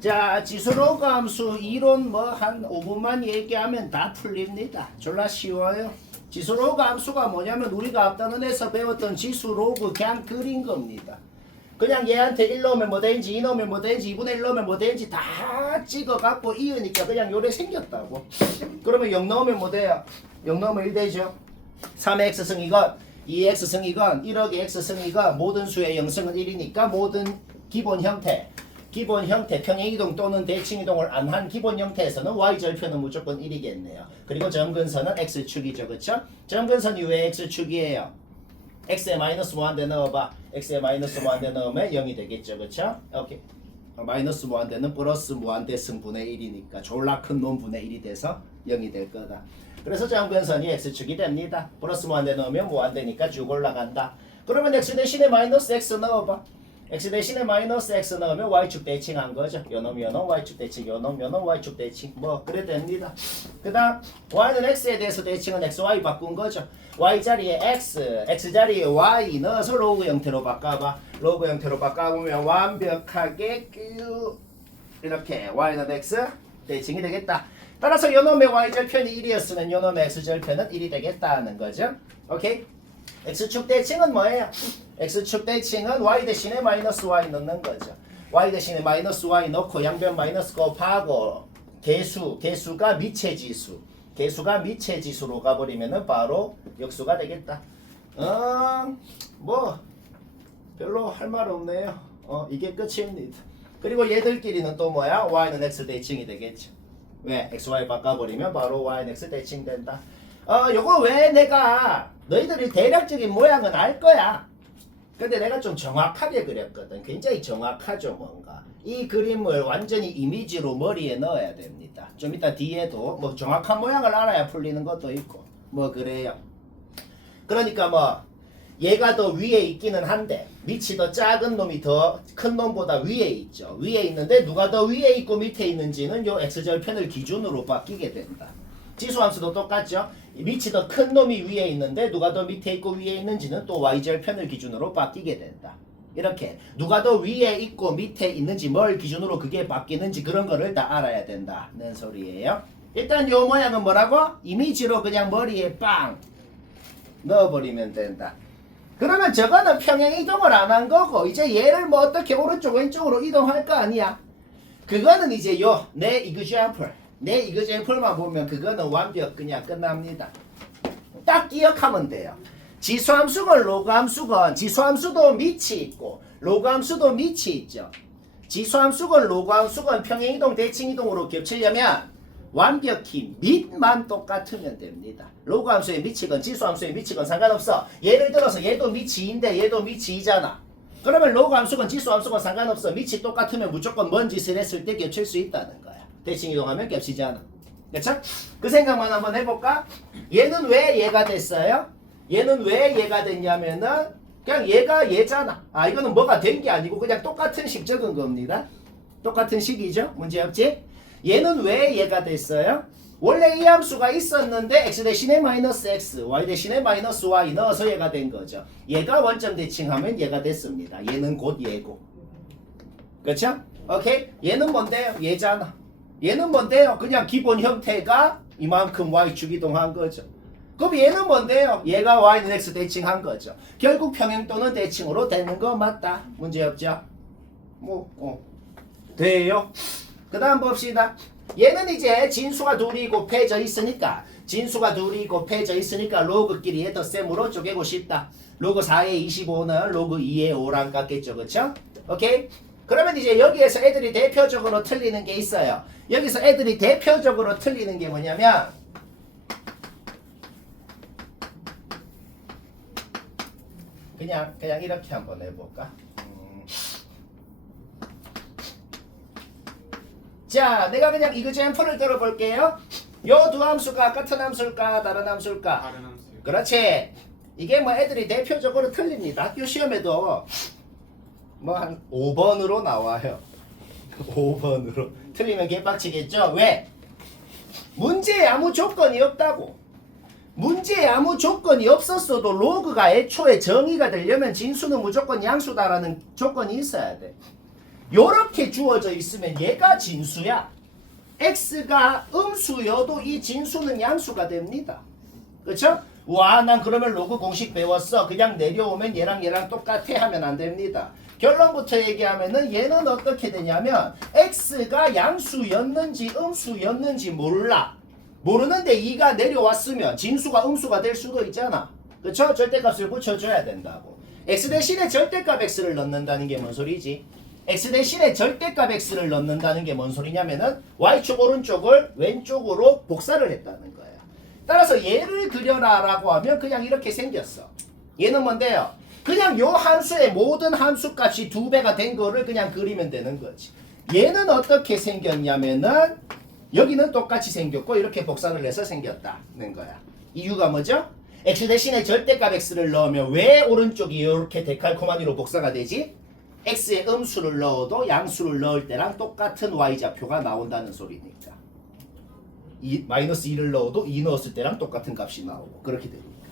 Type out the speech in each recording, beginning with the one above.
자, 지수로그 함수 이론 뭐 한 5분만 얘기하면 다 풀립니다. 졸라 쉬워요. 지수로그 함수가 뭐냐면 우리가 앞단원에서 배웠던 지수로그 그냥 그린 겁니다. 그냥 얘한테 1 넣으면 뭐 되는지 2 넣으면 뭐 되는지 2분의 1 넣으면 뭐 되는지 다 찍어갖고 이으니까 그냥 요래 생겼다고. 그러면 0 넣으면 뭐 돼요? 0 넣으면 1 되죠. 3의 x승이건 2의 x승이건 1억의 x승이건 모든 수의 영승은 1이니까 모든 기본 형태 평행이동 또는 대칭이동을 안 한 기본 형태에서는 y절편은 무조건 1이겠네요. 그리고 점근선은 x축이죠. 그쵸? 점근선이 왜 x축이에요? x에 마이너스 무한대 넣어봐. x에 마이너스 무한대 넣으면 0이 되겠죠. 그쵸? 오케이. 마이너스 무한대는 플러스 무한대 승분의 1이니까 졸라 큰 놈분의 1이 돼서 0이 될 거다. 그래서 점근선이 x축이 됩니다. 플러스 무한대 넣으면 무한대니까 쭉 올라간다. 그러면 x 대신에 마이너스 x 넣어봐. x 대신에 마이너스 x 넣으면 y축 대칭한 거죠. 요놈 y축 대칭 요놈 y축 대칭 뭐 그래 됩니다. 그 다음 y는 x에 대해서 대칭은 xy 바꾼 거죠. y 자리에 x 자리에 y 넣어서 로그 형태로 바꿔봐. 로그 형태로 바꿔보면 완벽하게 이렇게 y는 x 대칭이 되겠다. 따라서 요놈의 y절편이 1이었으면 요놈의 x절편은 1이 되겠다는 거죠. 오케이? x축 대칭은 뭐예요? x축 대칭은 y 대신에 마이너스 y 넣는 거죠. y 대신에 마이너스 y 넣고 양변 마이너스 곱하고 개수가 미체지수로 가버리면은 바로 역수가 되겠다. 뭐 별로 할 말 없네요. 이게 끝입니다. 그리고 얘들끼리는 또 뭐야? y는 x 대칭이 되겠죠. 왜? xy 바꿔버리면 바로 y는 x 대칭 된다. 요거 왜 내가 너희들이 대략적인 모양은 알 거야. 근데 내가 좀 정확하게 그렸거든. 굉장히 정확하죠 뭔가. 이 그림을 완전히 이미지로 머리에 넣어야 됩니다. 좀 이따 뒤에도 뭐 정확한 모양을 알아야 풀리는 것도 있고 뭐 그래요. 그러니까 뭐 얘가 더 위에 있기는 한데 밑이 더 작은 놈이 더 큰 놈보다 위에 있죠. 위에 있는데 누가 더 위에 있고 밑에 있는지는 요 x절편을 기준으로 바뀌게 된다. 지수함수도 똑같죠. 밑이 더 큰 놈이 위에 있는데 누가 더 밑에 있고 위에 있는지는 또 y절편을 기준으로 바뀌게 된다. 이렇게 누가 더 위에 있고 밑에 있는지 뭘 기준으로 그게 바뀌는지 그런 거를 다 알아야 된다는 소리예요. 일단 요 모양은 뭐라고? 이미지로 그냥 머리에 빵 넣어버리면 된다. 그러면 저거는 평행 이동을 안 한 거고 이제 얘를 뭐 어떻게 오른쪽 왼쪽으로 이동할 거 아니야. 그거는 이제 내 이그젠플만 보면 그거는 완벽 그냥 끝납니다. 딱 기억하면 돼요. 지수함수건 로그함수건 지수함수도 밑이 있고 로그함수도 밑이 있죠. 지수함수건 로그함수건 평행이동 대칭이동으로 겹치려면 완벽히 밑만 똑같으면 됩니다. 로그함수의 밑이건 지수함수의 밑이건 상관없어. 예를 들어서 얘도 밑이인데 얘도 밑이잖아. 그러면 로그함수건 지수함수건 상관없어. 밑이 똑같으면 무조건 뭔 짓을 했을 때 겹칠 수 있다는 거야. 대칭 이동하면 겹치지 않아. 그쵸? 그 생각만 한번 해볼까? 얘는 왜 얘가 됐어요? 얘는 왜 얘가 됐냐면은 그냥 얘가 얘잖아. 이거는 뭐가 된 게 아니고 그냥 똑같은 식 적은 겁니다. 똑같은 식이죠? 문제없지? 얘는 왜 얘가 됐어요? 원래 이 함수가 있었는데 x 대신에 마이너스 x, y 대신에 마이너스 y 넣어서 얘가 된 거죠. 얘가 원점 대칭하면 얘가 됐습니다. 얘는 곧 얘고. 그쵸? 오케이? 얘는 뭔데요? 얘잖아. 얘는 뭔데요? 그냥 기본 형태가 이만큼 y축 이동한 거죠. 그럼 얘는 뭔데요? 얘가 y는 x 대칭한 거죠. 결국 평행 또는 대칭으로 되는 거 맞다. 문제없죠? 돼요. 그 다음 봅시다. 얘는 이제 진수가 둘이 곱해져 있으니까 로그끼리 덧셈으로 쪼개고 싶다. 로그 4의 25는 로그 2의 5랑 같겠죠. 그쵸? 오케이? 그러면 이제 여기에서 애들이 대표적으로 틀리는 게 있어요. 여기서 애들이 대표적으로 틀리는 게 뭐냐면 그냥 이렇게 한번 해볼까? 자, 내가 그냥 이그젠플을 들어볼게요. 요 두 함수가 같은 함수일까 다른 함수일까? 다른 함수요. 그렇지. 이게 뭐 애들이 대표적으로 틀립니다. 학교 시험에도 뭐 한 5번으로 나와요. 5번으로. 틀리면 개빡치겠죠? 왜? 문제에 아무 조건이 없다고. 문제에 아무 조건이 없었어도 로그가 애초에 정의가 되려면 진수는 무조건 양수다라는 조건이 있어야 돼. 요렇게 주어져 있으면 얘가 진수야. x가 음수여도 이 진수는 양수가 됩니다. 그쵸? 와, 난 그러면 로그 공식 배웠어. 그냥 내려오면 얘랑 똑같아 하면 안 됩니다. 결론부터 얘기하면은 얘는 어떻게 되냐면 x가 양수였는지 음수였는지 몰라. 모르는데 2가 내려왔으면 진수가 음수가 될 수도 있잖아. 그쵸? 절대값을 붙여줘야 된다고. x 대신에 절대값 x를 넣는다는 게 뭔 소리지? x 대신에 절대값 x를 넣는다는 게 뭔 소리냐면은 y축 오른쪽을 왼쪽으로 복사를 했다는 거예요. 따라서 얘를 그려라 라고 하면 그냥 이렇게 생겼어. 얘는 뭔데요? 그냥 요 함수의 모든 함수 값이 2배가 된 거를 그냥 그리면 되는 거지. 얘는 어떻게 생겼냐면은 여기는 똑같이 생겼고 이렇게 복사를 해서 생겼다는 거야. 이유가 뭐죠? x 대신에 절대값 x를 넣으면 왜 오른쪽이 이렇게 데칼코마니로 복사가 되지? x의 음수를 넣어도 양수를 넣을 때랑 똑같은 y좌표가 나온다는 소리니까. 마이너스 2를 넣어도 2 넣었을 때랑 똑같은 값이 나오고 그렇게 됩니다.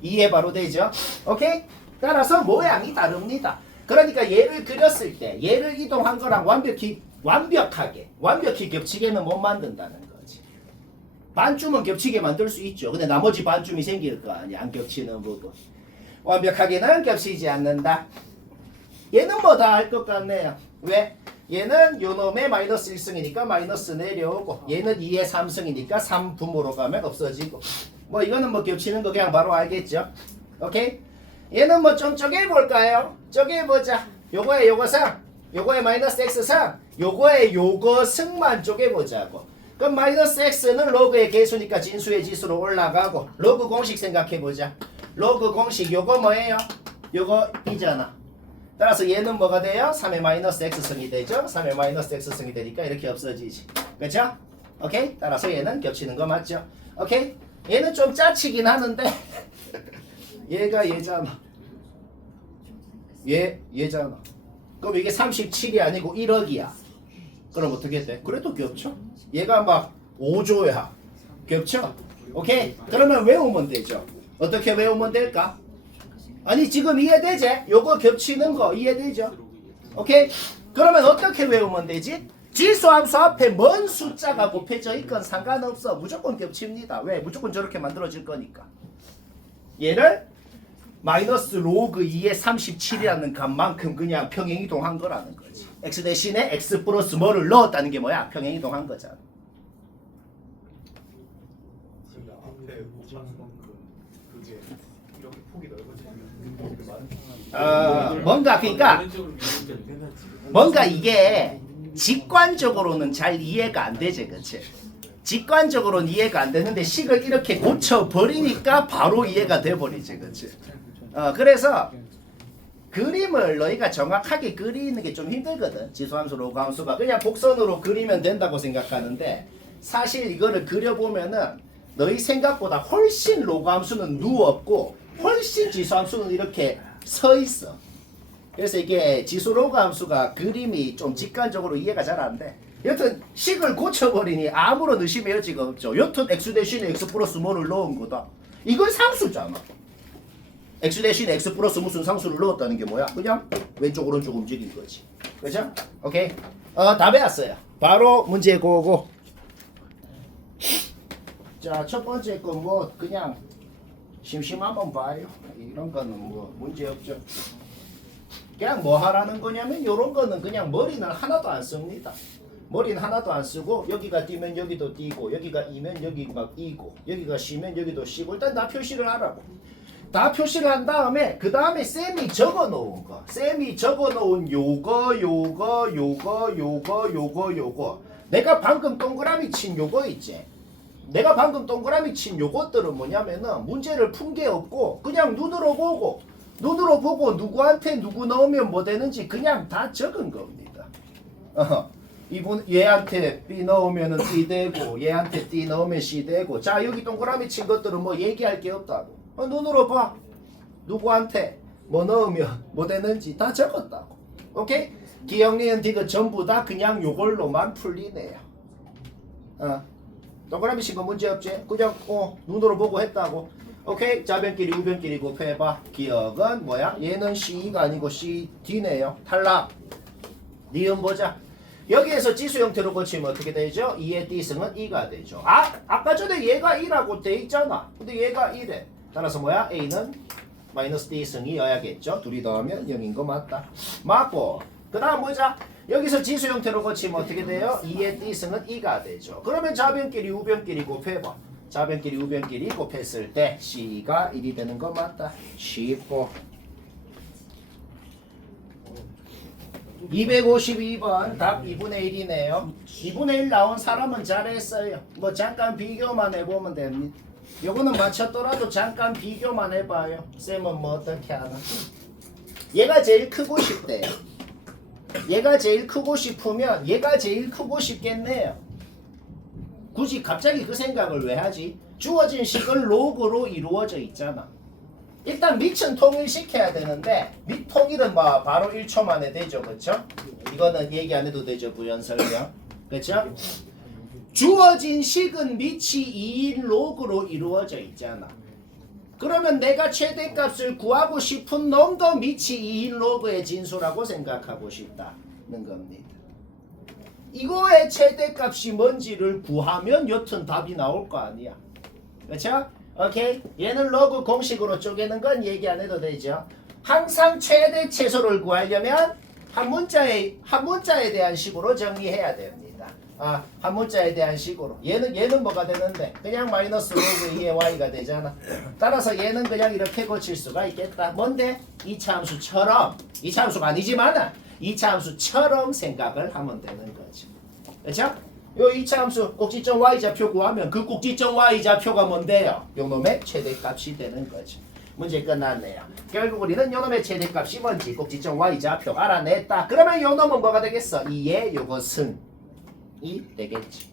이해 바로 되죠? 오케이? 따라서 모양이 다릅니다. 그러니까 얘를 그렸을 때 얘를 이동한 거랑 완벽하게 겹치게는 못 만든다는 거지. 반쯤은 겹치게 만들 수 있죠. 근데 나머지 반쯤이 생길 거 아니야. 안 겹치는 부분. 완벽하게는 겹치지 않는다. 얘는 뭐 다 할 것 같네요. 왜? 얘는 요놈의 마이너스 1승이니까 마이너스 내려오고 얘는 2의 3승이니까 3 분모로 가면 없어지고 뭐 이거는 뭐 겹치는 거 그냥 바로 알겠죠? 오케이? 얘는 뭐 좀 쪼개볼까요? 쪼개보자. 요거에 요거상 요거에 마이너스 x상 요거에 요거승만 쪼개보자고. 그럼 마이너스 x는 로그의 개수니까 진수의 지수로 올라가고 로그 공식 생각해보자. 로그 공식 요거 뭐예요? 요거 이잖아. 따라서 얘는 뭐가 돼요? 3의 마이너스 x승이 되죠? 3의 마이너스 x승이 되니까 이렇게 없어지지. 그렇죠? 오케이? 따라서 얘는 겹치는 거 맞죠? 오케이? 얘는 좀 짜치긴 하는데 얘가 얘잖아. 얘잖아. 그럼 이게 37이 아니고 1억이야. 그럼 어떻게 돼? 그래도 겹쳐. 얘가 막 5조야. 겹쳐? 오케이? 그러면 외우면 되죠. 어떻게 외우면 될까? 아니 지금 이해되지? 요거 겹치는 거 이해되죠? 오케이? 그러면 어떻게 외우면 되지? 지수함수 앞에 뭔 숫자가 곱해져 있건 상관없어. 무조건 겹칩니다. 왜? 무조건 저렇게 만들어질 거니까. 얘를 마이너스 로그 2의 37이라는 값만큼 그냥 평행이동한 거라는 거지. x 대신에 x 플러스 뭐를 넣었다는 게 뭐야? 평행이동한 거잖아. 뭔가 그러니까 뭔가 이게 직관적으로는 잘 이해가 안 되지, 그치? 직관적으로는 이해가 안 되는데 식을 이렇게 고쳐버리니까 바로 이해가 돼버리지, 그치? 그래서 그림을 너희가 정확하게 그리는 게 좀 힘들거든. 지수함수, 로그함수가 그냥 곡선으로 그리면 된다고 생각하는데 사실 이거를 그려보면은 너희 생각보다 훨씬 로그함수는 누웠고 훨씬 지수함수는 이렇게 서 있어. 그래서 이게 지수 로그함수가 그림이 좀 직관적으로 이해가 잘 안 돼. 여튼 식을 고쳐버리니 아무런 의심의 여지가 없죠. 여튼 x 대신에 x 플러스 뭐를 넣은 거다. 이건 상수잖아. x 대신에 x 플러스 무슨 상수를 넣었다는 게 뭐야? 그냥 왼쪽 오른쪽 움직인 거지. 그죠? 오케이. 다 배웠어요. 바로 문제 고고. 자, 첫 번째 거 뭐 그냥 심심하면 봐요. 이런 거는 뭐 문제 없죠. 그냥 뭐 하라는 거냐면 요런 거는 그냥 머리는 하나도 안 씁니다. 머리는 하나도 안 쓰고 여기가 띄면 여기도 띄고 여기가 이면 여기가 이고 여기가 쉬면 여기도 쉬고 일단 다 표시를 하라고. 다 표시를 한 다음에 그 다음에 쌤이 적어 놓은 거. 쌤이 적어 놓은 요거 내가 방금 동그라미 친 요거 있지. 내가 방금 동그라미 친 요것들은 뭐냐면은 문제를 푼 게 없고 그냥 눈으로 보고 누구한테 누구 넣으면 뭐 되는지 그냥 다 적은 겁니다. 이분 얘한테 B 넣으면은 B 되고 얘한테 D 넣으면 C 되고 자 여기 동그라미 친 것들은 뭐 얘기할 게 없다고. 눈으로 봐. 누구한테 뭐 넣으면 뭐 되는지 다 적었다고. 오케이? 기억, 니은, 디귿 전부 다 그냥 요걸로만 풀리네요. 동그라미 친 거 문제 없지? 그냥 눈으로 보고 했다고. 오케이? 좌변끼리 우변끼리 곱해봐. 기억은 뭐야? 얘는 C가 아니고 CD네요. 탈락. 니은 보자. 여기에서 지수 형태로 고치면 어떻게 되죠? 2의 D승은 2가 되죠. 아까 전에 얘가 2라고 돼 있잖아. 근데 얘가 2래. 따라서 뭐야? A는 마이너스 D승이어야겠죠. 둘이 더하면 0인 거 맞다. 맞고 그 다음 보자. 여기서 지수 형태로 고치면 어떻게 돼요? 2의 D승은 2가 되죠. 그러면 좌변끼리 우변끼리 곱해봐. 좌변끼리 우변끼리 곱했을 때 C가 1이 되는 거 맞다. 쉽고 252번 답 2분의 1이네요. 2분의 1 나온 사람은 잘했어요. 뭐 잠깐 비교만 해보면 됩니다. 요거는 맞췄더라도 잠깐 비교만 해봐요. 쌤은 뭐 어떻게 하나. 얘가 제일 크고 싶대요. 얘가 제일 크고 싶으면 얘가 제일 크고 싶겠네요. 굳이 갑자기 그 생각을 왜 하지? 주어진 식은 로그로 이루어져 있잖아. 일단 밑은 통일시켜야 되는데 밑 통일은 뭐 바로 1초 만에 되죠. 그쵸? 이거는 얘기 안 해도 되죠. 부연 설명. 그쵸? 주어진 식은 밑이 2인 로그로 이루어져 있잖아. 그러면 내가 최대값을 구하고 싶은 놈도 밑이 2인 로그의 진수라고 생각하고 싶다는 겁니다. 이거의 최대값이 뭔지를 구하면 여튼 답이 나올 거 아니야. 그쵸? 오케이? 얘는 로그 공식으로 쪼개는 건 얘기 안 해도 되죠. 항상 최대 최소를 구하려면 한 문자에 대한 식으로 정리해야 됩니다. 한 문자에 대한 식으로. 얘는 뭐가 되는데? 그냥 마이너스 로그 2의 y가 되잖아. 따라서 얘는 그냥 이렇게 고칠 수가 있겠다. 뭔데? 2차 함수처럼. 2차 함수가 아니지만은 2차 함수처럼 생각을 하면 되는 거죠. 그렇죠? 요 2차 함수 꼭지점 y좌표 구하면 그 꼭지점 y좌표가 뭔데요? 요놈의 최대값이 되는 거죠. 문제 끝났네요. 결국 우리는 요놈의 최대값이 뭔지 꼭지점 y좌표 알아냈다. 그러면 요놈은 뭐가 되겠어? 2의 요것은 이 되겠지.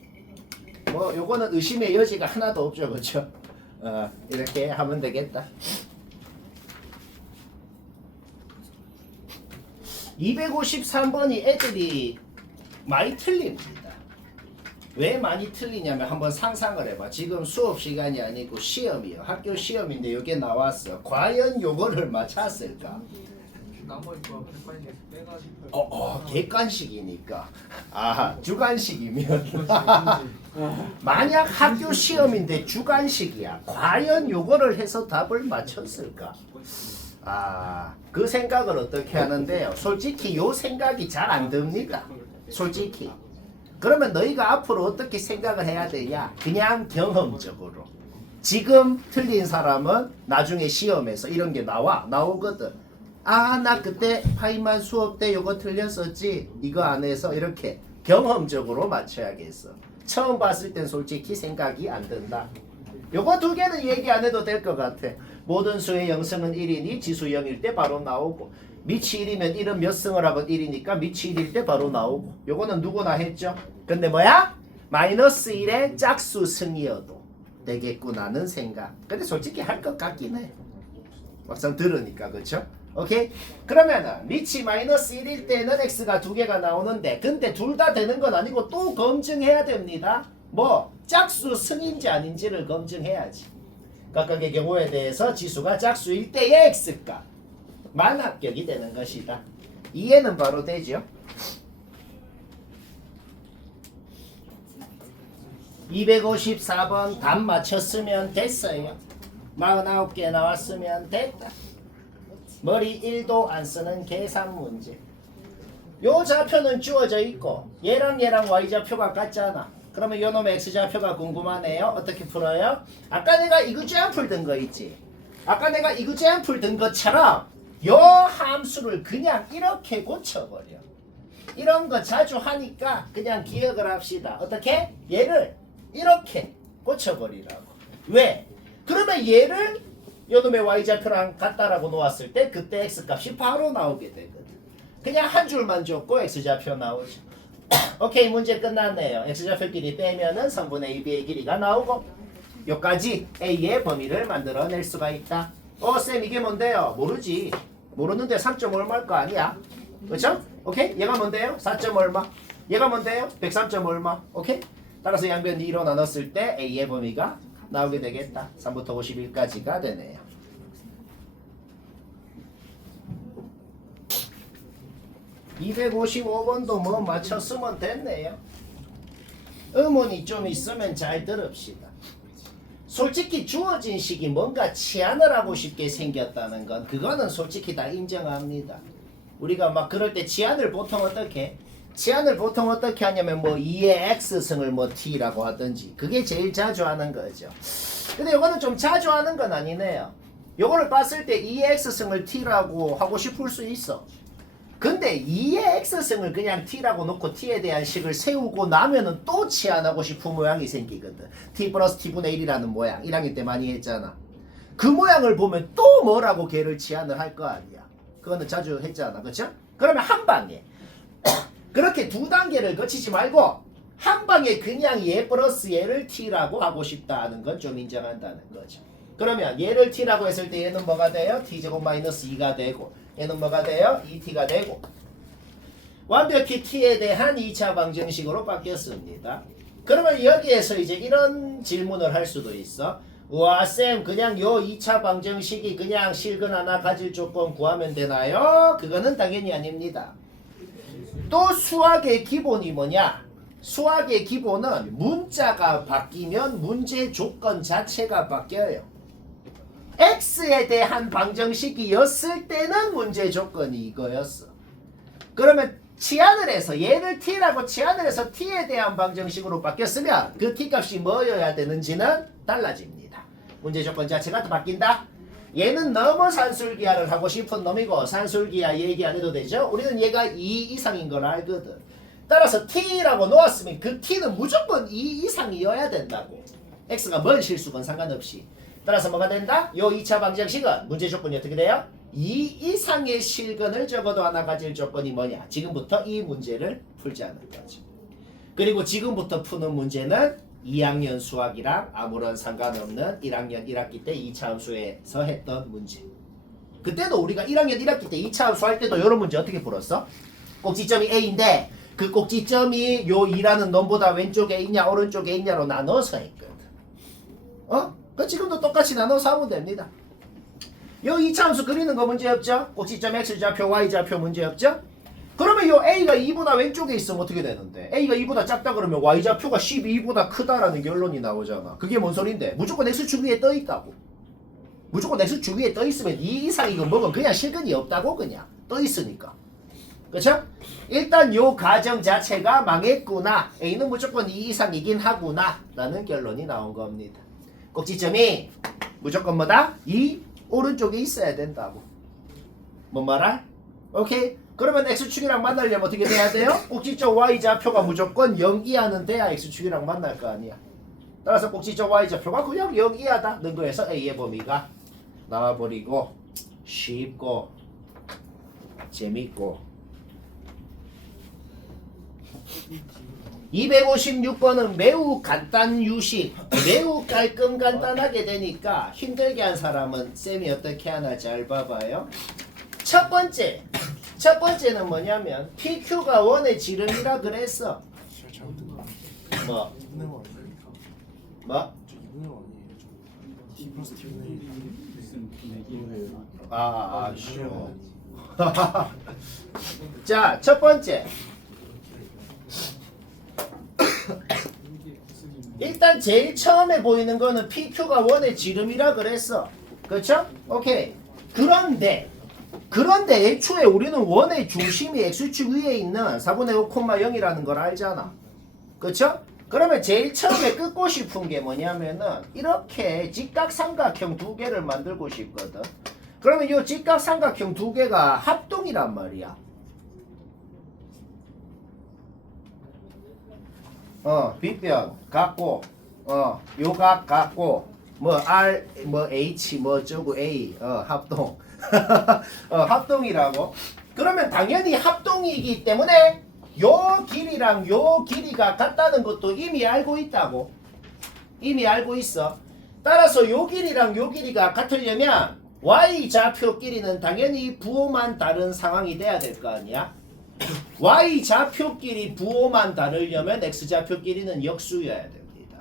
뭐 요거는 의심의 여지가 하나도 없죠. 그렇죠? 이렇게 하면 되겠다. 253번이 애들이 많이 틀립니다. 왜 많이 틀리냐면 한번 상상을 해봐. 지금 수업 시간이 아니고 시험이에요. 학교 시험인데 이게 나왔어. 과연 요거를 맞췄을까? 객관식이니까. 주관식이면. 만약 학교 시험인데 주관식이야. 과연 요거를 해서 답을 맞췄을까? 그 생각을 어떻게 하는데요? 솔직히 요 생각이 잘 안 듭니다. 솔직히. 그러면 너희가 앞으로 어떻게 생각을 해야 되냐? 그냥 경험적으로. 지금 틀린 사람은 나중에 시험에서 이런 게 나오거든. 나 그때 파이만 수업 때 요거 틀렸었지. 이거 안에서 이렇게 경험적으로 맞춰야겠어. 처음 봤을 땐 솔직히 생각이 안 든다. 요거 두 개는 얘기 안 해도 될 것 같아. 모든 수의 영승은 1이니 지수 0일 때 바로 나오고 밑이 1이면 1은 몇 승을 하건 1이니까 밑이 1일 때 바로 나오고 요거는 누구나 했죠. 근데 뭐야? 마이너스 1의 짝수 승이어도 되겠구나는 생각. 근데 솔직히 할 것 같긴 해. 막상 들으니까. 그쵸? 오케이? 그러면은 밑이 마이너스 1일 때는 x가 두 개가 나오는데 근데 둘 다 되는 건 아니고 또 검증해야 됩니다. 뭐? 짝수 승인지 아닌지를 검증해야지. 각각의 경우에 대해서 지수가 짝수일 때의 x값만 합격이 되는 것이다. 이해는 바로 되죠? 254번 답 맞췄으면 됐어요. 49개 나왔으면 됐다. 머리 1도 안 쓰는 계산 문제. 요 좌표는 주어져 있고 얘랑 y좌표가 같잖아. 그러면 요놈의 x좌표가 궁금하네요. 어떻게 풀어요? 아까 내가 이그잼플 든 거 있지? 아까 내가 이그잼플 든 것처럼 요 함수를 그냥 이렇게 고쳐버려. 이런 거 자주 하니까 그냥 기억을 합시다. 어떻게? 얘를 이렇게 고쳐버리라고. 왜? 그러면 얘를 요놈의 y좌표랑 같다라고 놓았을 때 그때 x값이 바로 나오게 되거든. 그냥 한 줄만 줬고 x좌표 나오죠. 오케이, 문제 끝났네요. x좌표끼리 빼면은 3분의 1 b의 길이가 나오고 여기까지 a의 범위를 만들어낼 수가 있다. 쌤 이게 뭔데요? 모르지. 모르는데 3점 얼마일 거 아니야? 그렇죠? 오케이? 얘가 뭔데요? 4점 얼마? 얘가 뭔데요? 103점 얼마? 오케이? 따라서 양변 2로 나눴을 때 a의 범위가 나오게 되겠다. 3부터 51까지가 되네요. 255번도 뭐 맞췄으면 됐네요. 의문이 좀 있으면 잘 들읍시다. 솔직히 주어진 식이 뭔가 치안을 하고 싶게 생겼다는 건 그거는 솔직히 다 인정합니다. 우리가 막 그럴 때 치안을 보통 어떻게 하냐면 뭐 2의 x승을 뭐 t라고 하든지 그게 제일 자주 하는 거죠. 근데 요거는 좀 자주 하는 건 아니네요. 요거를 봤을 때 2의 x승을 t라고 하고 싶을 수 있어. 근데 2의 x승을 그냥 t라고 놓고 t에 대한 식을 세우고 나면은 또 치환하고 싶은 모양이 생기거든. t 플러스 t분의 1이라는 모양 1학년 때 많이 했잖아. 그 모양을 보면 또 뭐라고 걔를 치환을 할 거 아니야. 그거는 자주 했잖아. 그쵸? 그러면 한 방에 그렇게 두 단계를 거치지 말고 한 방에 그냥 얘 플러스 얘를 t라고 하고 싶다는 건 좀 인정한다는 거죠. 그러면 얘를 t라고 했을 때 얘는 뭐가 돼요? t제곱 마이너스 2가 되고 얘는 뭐가 돼요? 2t가 되고 완벽히 t에 대한 2차 방정식으로 바뀌었습니다. 그러면 여기에서 이제 이런 질문을 할 수도 있어. 와 쌤 그냥 요 2차 방정식이 그냥 실근 하나 가질 조건 구하면 되나요? 그거는 당연히 아닙니다. 또 수학의 기본이 뭐냐? 수학의 기본은 문자가 바뀌면 문제 조건 자체가 바뀌어요. x에 대한 방정식이었을 때는 문제 조건이 이거였어. 그러면 치환을 해서 얘를 t라고 치환을 해서 t에 대한 방정식으로 바뀌었으면 그 t 값이 뭐여야 되는지는 달라집니다. 문제 조건 자체가 바뀐다. 얘는 너무 산술기하를 하고 싶은 놈이고 산술기하 얘기 안 해도 되죠. 우리는 얘가 2 이상인 걸 알거든. 따라서 t라고 놓았으면 그 t는 무조건 2 이상이어야 된다고. x가 뭔 실수건 상관없이. 따라서 뭐가 된다? 요 2차 방정식은 문제 조건이 어떻게 돼요? 2 이상의 실근을 적어도 하나 가질 조건이 뭐냐? 지금부터 이 문제를 풀자는 거죠. 그리고 지금부터 푸는 문제는 2학년 수학이랑 아무런 상관없는 1학년 1학기 때 2차 함수에서 했던 문제. 그때도 우리가 1학년 1학기 때 2차 함수 할 때도 이런 문제 어떻게 풀었어? 꼭지점이 A인데 그 꼭지점이 요 2라는 놈보다 왼쪽에 있냐 오른쪽에 있냐로 나눠서 했거든. 지금도 똑같이 나눠서 하면 됩니다. 요 2차 함수 그리는 거 문제없죠? 꼭지점 x좌표 y좌표 문제없죠? 그러면 요 a가 2보다 왼쪽에 있으면 어떻게 되는데? a가 2보다 작다 그러면 y좌표가 12보다 크다라는 결론이 나오잖아. 그게 뭔 소린데? 무조건 x축 위에 떠 있다고. 무조건 x축 위에 떠 있으면 2 이상이건 뭐건 그냥 실근이 없다고 그냥 떠 있으니까. 그쵸? 일단 요 가정 자체가 망했구나. a는 무조건 2 이상이긴 하구나 라는 결론이 나온 겁니다. 꼭지점이 무조건 뭐다? 2 오른쪽에 있어야 된다고. 뭔 말할? 오케이? 그러면 x축이랑 만나려면 어떻게 돼야 돼요? 꼭지점 y좌표가 무조건 0 이하는 돼야 x축이랑 만날 거 아니야. 따라서 꼭지점 y좌표가 그냥 0 이하다는 거에서 a의 범위가 나와버리고 쉽고 재밌고 256번은 매우 간단 유식, 매우 깔끔 간단하게 되니까 힘들게 한 사람은 쌤이 어떻게 하나 잘 봐봐요. 첫 번째는 뭐냐면 PQ가 원의 지름이라 그랬어. 뭐? 쉬워. 자, 첫 번째. 일단 제일 처음에 보이는 거는 PQ가 원의 지름이라 그랬어. 그렇죠? 오케이. 그런데 애초에 우리는 원의 중심이 x축 위에 있는 4분의 5,0이라는 걸 알잖아. 그렇죠? 그러면 제일 처음에 끄고 싶은 게 뭐냐면은 이렇게 직각삼각형 두 개를 만들고 싶거든. 그러면 이 직각삼각형 두 개가 합동이란 말이야. 빗변 같고 요각 같고 뭐 R 뭐 H 뭐 어쩌고 A 합동 합동이라고. 그러면 당연히 합동이기 때문에 요 길이랑 요 길이가 같다는 것도 이미 알고 있다고. 이미 알고 있어. 따라서 요 길이랑 요 길이가 같으려면 Y 좌표 길이는 당연히 부호만 다른 상황이 돼야 될 거 아니야. Y 좌표끼리 부호만 다르려면 X 좌표끼리는 역수여야 됩니다.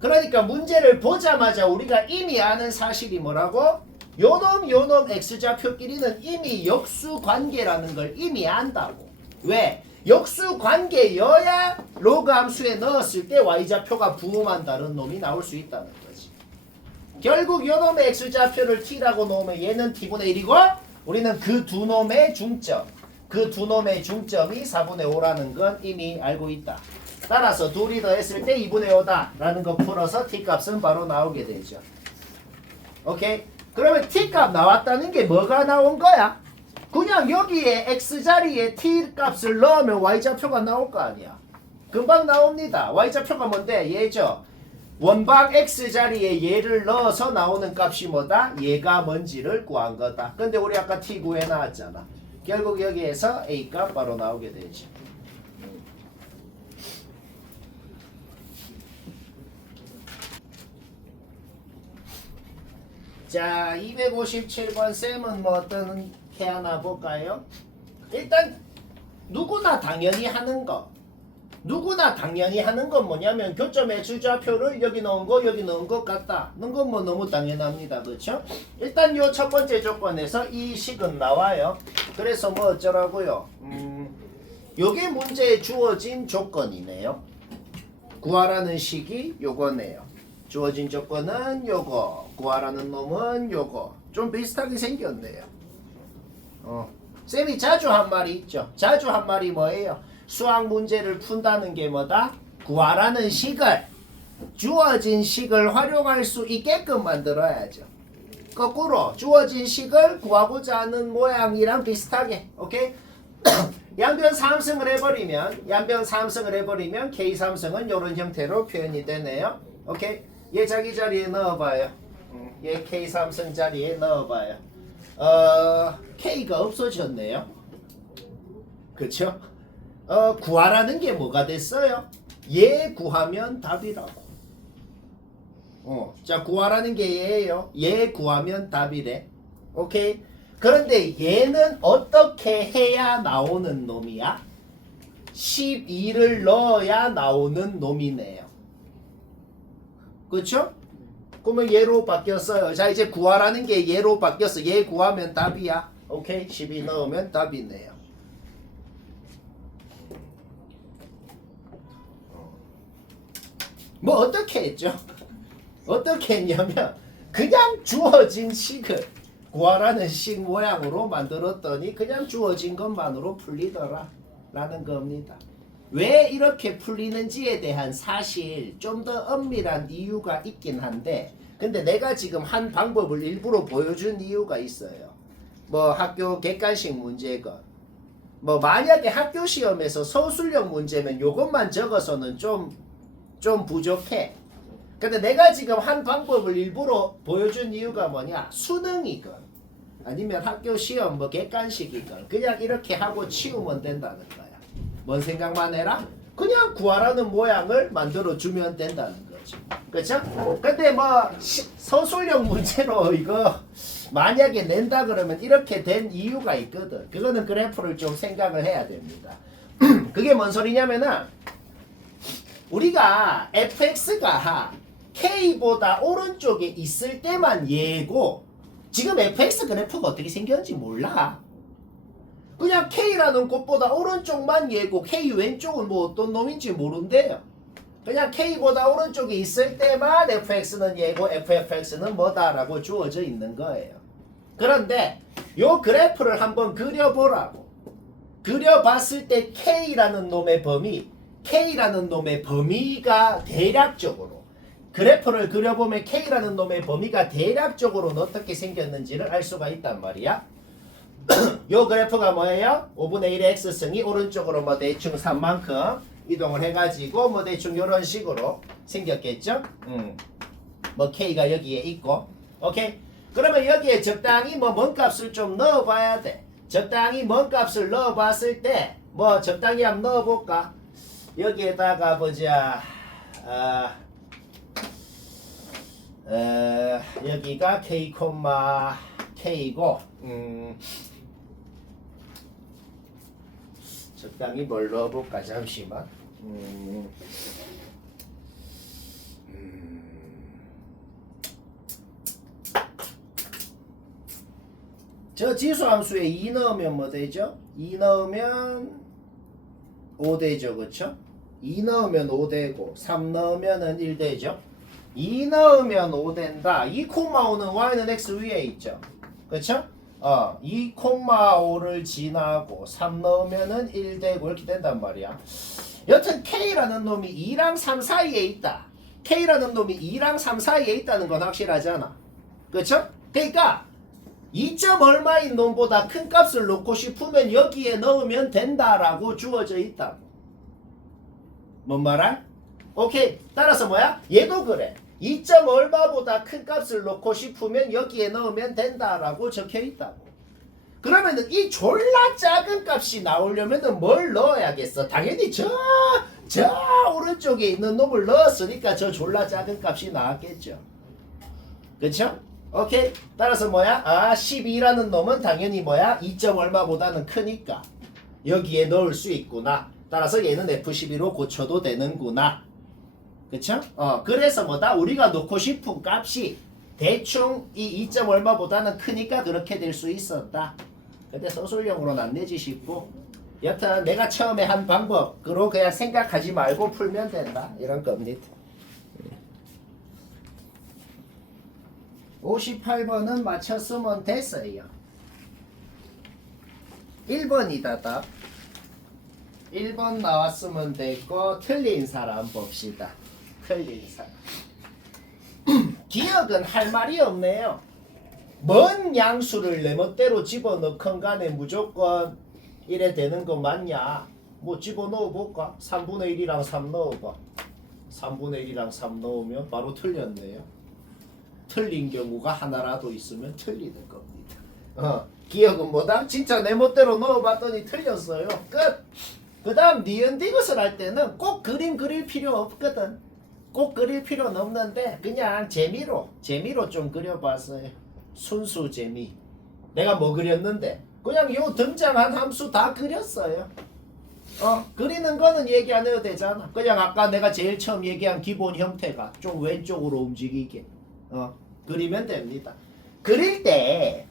그러니까 문제를 보자마자 우리가 이미 아는 사실이 뭐라고? 요놈 x좌표끼리는 이미 역수관계라는 걸 이미 안다고. 왜? 역수관계여야 로그 함수에 넣었을 때 y좌표가 부호만다는 놈이 나올 수 있다는 거지. 결국 요놈의 x좌표를 t라고 놓으면 얘는 t분의 1이고 우리는 그 두 놈의 중점, 그 두 놈의 중점이 4분의 5라는 건 이미 알고 있다. 따라서 둘이 더했을 때 2분의 5다 라는 거 풀어서 t값은 바로 나오게 되죠. 오케이? 그러면 t값 나왔다는 게 뭐가 나온 거야? 그냥 여기에 x자리에 t값을 넣으면 y좌표가 나올 거 아니야. 금방 나옵니다. y좌표가 뭔데? 얘죠. 원방 x자리에 얘를 넣어서 나오는 값이 뭐다? 얘가 뭔지를 구한 거다. 근데 우리 아까 t 구해놨잖아. 결국 여기에서 a값 바로 나오게 되죠. 자, 257번 쌤은 뭐 어떤 게 하나 볼까요? 일단 누구나 당연히 하는 거. 누구나 당연히 하는 건 뭐냐면 교점 x좌표를 여기 넣은 거 여기 넣은 것 같다. 넣은 건 뭐 너무 당연합니다. 그렇죠? 일단 요 첫 번째 조건에서 이 식은 나와요. 그래서 뭐 어쩌라고요? 요게 문제에 주어진 조건이네요. 구하라는 식이 요거네요. 주어진 조건은 요거, 구하라는 놈은 요거. 좀 비슷하게 생겼네요. 쌤이 자주 한 말이 있죠. 자주 한 말이 뭐예요? 수학 문제를 푼다는 게 뭐다? 구하라는 식을, 주어진 식을 활용할 수 있게끔 만들어야죠. 거꾸로 주어진 식을 구하고자 하는 모양이랑 비슷하게. 오케이? 양변 3승을 해버리면 K3승은 이런 형태로 표현이 되네요. 오케이? 얘 자기 자리에 넣어봐요. 얘 K3승 자리에 넣어봐요. K가 없어졌네요. 그쵸? 구하라는 게 뭐가 됐어요? 얘 구하면 답이라고. 자, 구하라는 게 얘예요. 얘 구하면 답이래. 오케이? 그런데 얘는 어떻게 해야 나오는 놈이야? 12를 넣어야 나오는 놈이네요. 그쵸? 그러면 얘로 바뀌었어요. 자, 이제 구하라는 게 얘로 바뀌었어. 얘 구하면 답이야. 오케이? 12 넣으면 답이네요. 뭐 어떻게 했죠? 어떻게 했냐면 그냥 주어진 식을 구하라는 식 모양으로 만들었더니 그냥 주어진 것만으로 풀리더라 라는 겁니다. 왜 이렇게 풀리는지에 대한 사실 좀 더 엄밀한 이유가 있긴 한데, 근데 내가 지금 한 방법을 일부러 보여준 이유가 있어요. 뭐 학교 객관식 문제건 뭐 만약에 학교 시험에서 서술형 문제면 요것만 적어서는 좀 부족해. 근데 내가 지금 한 방법을 일부러 보여준 이유가 뭐냐? 수능이건 아니면 학교 시험 뭐 객관식이건 그냥 이렇게 하고 치우면 된다는 거야. 뭔 생각만 해라? 그냥 구하라는 모양을 만들어 주면 된다는 거죠. 그렇죠? 근데 뭐 서술형 문제로 이거 만약에 낸다 그러면 이렇게 된 이유가 있거든. 그거는 그래프를 좀 생각을 해야 됩니다. 그게 뭔 소리냐면은 우리가 fx가 k보다 오른쪽에 있을 때만 얘고 지금 fx 그래프가 어떻게 생겼는지 몰라. 그냥 k라는 곳보다 오른쪽만 얘고 k 왼쪽은 뭐 어떤 놈인지 모른대요. 그냥 k보다 오른쪽에 있을 때만 fx는 얘고 fx는 뭐다라고 주어져 있는 거예요. 그런데 요 그래프를 한번 그려보라고. 그려봤을 때 k라는 놈의 범위가 대략적으로 그래프를 그려보면 K라는 놈의 범위가 대략적으로는 어떻게 생겼는지를 알 수가 있단 말이야. 요 그래프가 뭐예요? 5분의 1의 x승이 오른쪽으로 뭐 대충 3만큼 이동을 해가지고 뭐 대충 요런 식으로 생겼겠죠? 뭐 K가 여기에 있고. 오케이? 그러면 여기에 적당히 뭐 뭔 값을 좀 넣어봐야 돼. 적당히 뭔 값을 넣어봤을 때 뭐 적당히 한번 넣어볼까? 여기에다가 보자. 여기가 k, k고 적당히 뭘 넣어볼까? 잠시만. 저 지수함수에 2 넣으면 뭐 되죠? 2 넣으면 5 되죠. 그쵸? 2 넣으면 5 되고 3 넣으면 1 되죠. 2 넣으면 5 된다. 2,5는 y는 x 위에 있죠. 그쵸? 2,5를 지나고 3 넣으면 1 되고 이렇게 된단 말이야. 여튼 K라는 놈이 2랑 3 사이에 있다. K라는 놈이 2랑 3 사이에 있다는 건 확실하잖아. 그쵸? 그러니까 2점 얼마인 놈보다 큰 값을 놓고 싶으면 여기에 넣으면 된다라고 주어져 있다고. 뭔 말할? 오케이. 따라서 뭐야? 얘도 그래. 2점 얼마보다 큰 값을 놓고 싶으면 여기에 넣으면 된다라고 적혀 있다고. 그러면은 이 졸라 작은 값이 나오려면은 뭘 넣어야겠어? 당연히 저 오른쪽에 있는 놈을 넣었으니까 저 졸라 작은 값이 나왔겠죠. 그쵸? 오케이. 따라서 뭐야? 12라는 놈은 당연히 뭐야? 2점 얼마보다는 크니까 여기에 넣을 수 있구나. 따라서 얘는 F12로 고쳐도 되는구나. 그쵸? 그래서 뭐다? 우리가 놓고 싶은 값이 대충 이 2점 얼마보다는 크니까 그렇게 될 수 있었다. 근데 서술형으로는 안 내지 싶고, 여튼 내가 처음에 한 방법으로 그냥 생각하지 말고 풀면 된다. 이런 겁니다. 58번은 맞췄으면 됐어요. 1번이다 답. 1번 나왔으면 됐고 틀린 사람 봅시다. 틀린 사람. 기억은 할 말이 없네요. 뭔 양수를 내 멋대로 집어넣건 간에 무조건 이래 되는 거 맞냐? 뭐 집어넣어 볼까? 3분의 1이랑 3 넣어봐. 3분의 1이랑 3 넣으면 바로 틀렸네요. 틀린 경우가 하나라도 있으면 틀리는 겁니다. 기억은 뭐다? 진짜 내 멋대로 넣어봤더니 틀렸어요. 끝! 그 다음 니은 디귿을 할 때는 꼭 그림 그릴 필요 없거든. 꼭 그릴 필요는 없는데 그냥 재미로 좀 그려봤어요. 순수 재미. 내가 뭐 그렸는데 그냥 요 등장한 함수 다 그렸어요. 그리는 거는 얘기 안 해도 되잖아. 그냥 아까 내가 제일 처음 얘기한 기본 형태가 좀 왼쪽으로 움직이게 그리면 됩니다. 그릴 때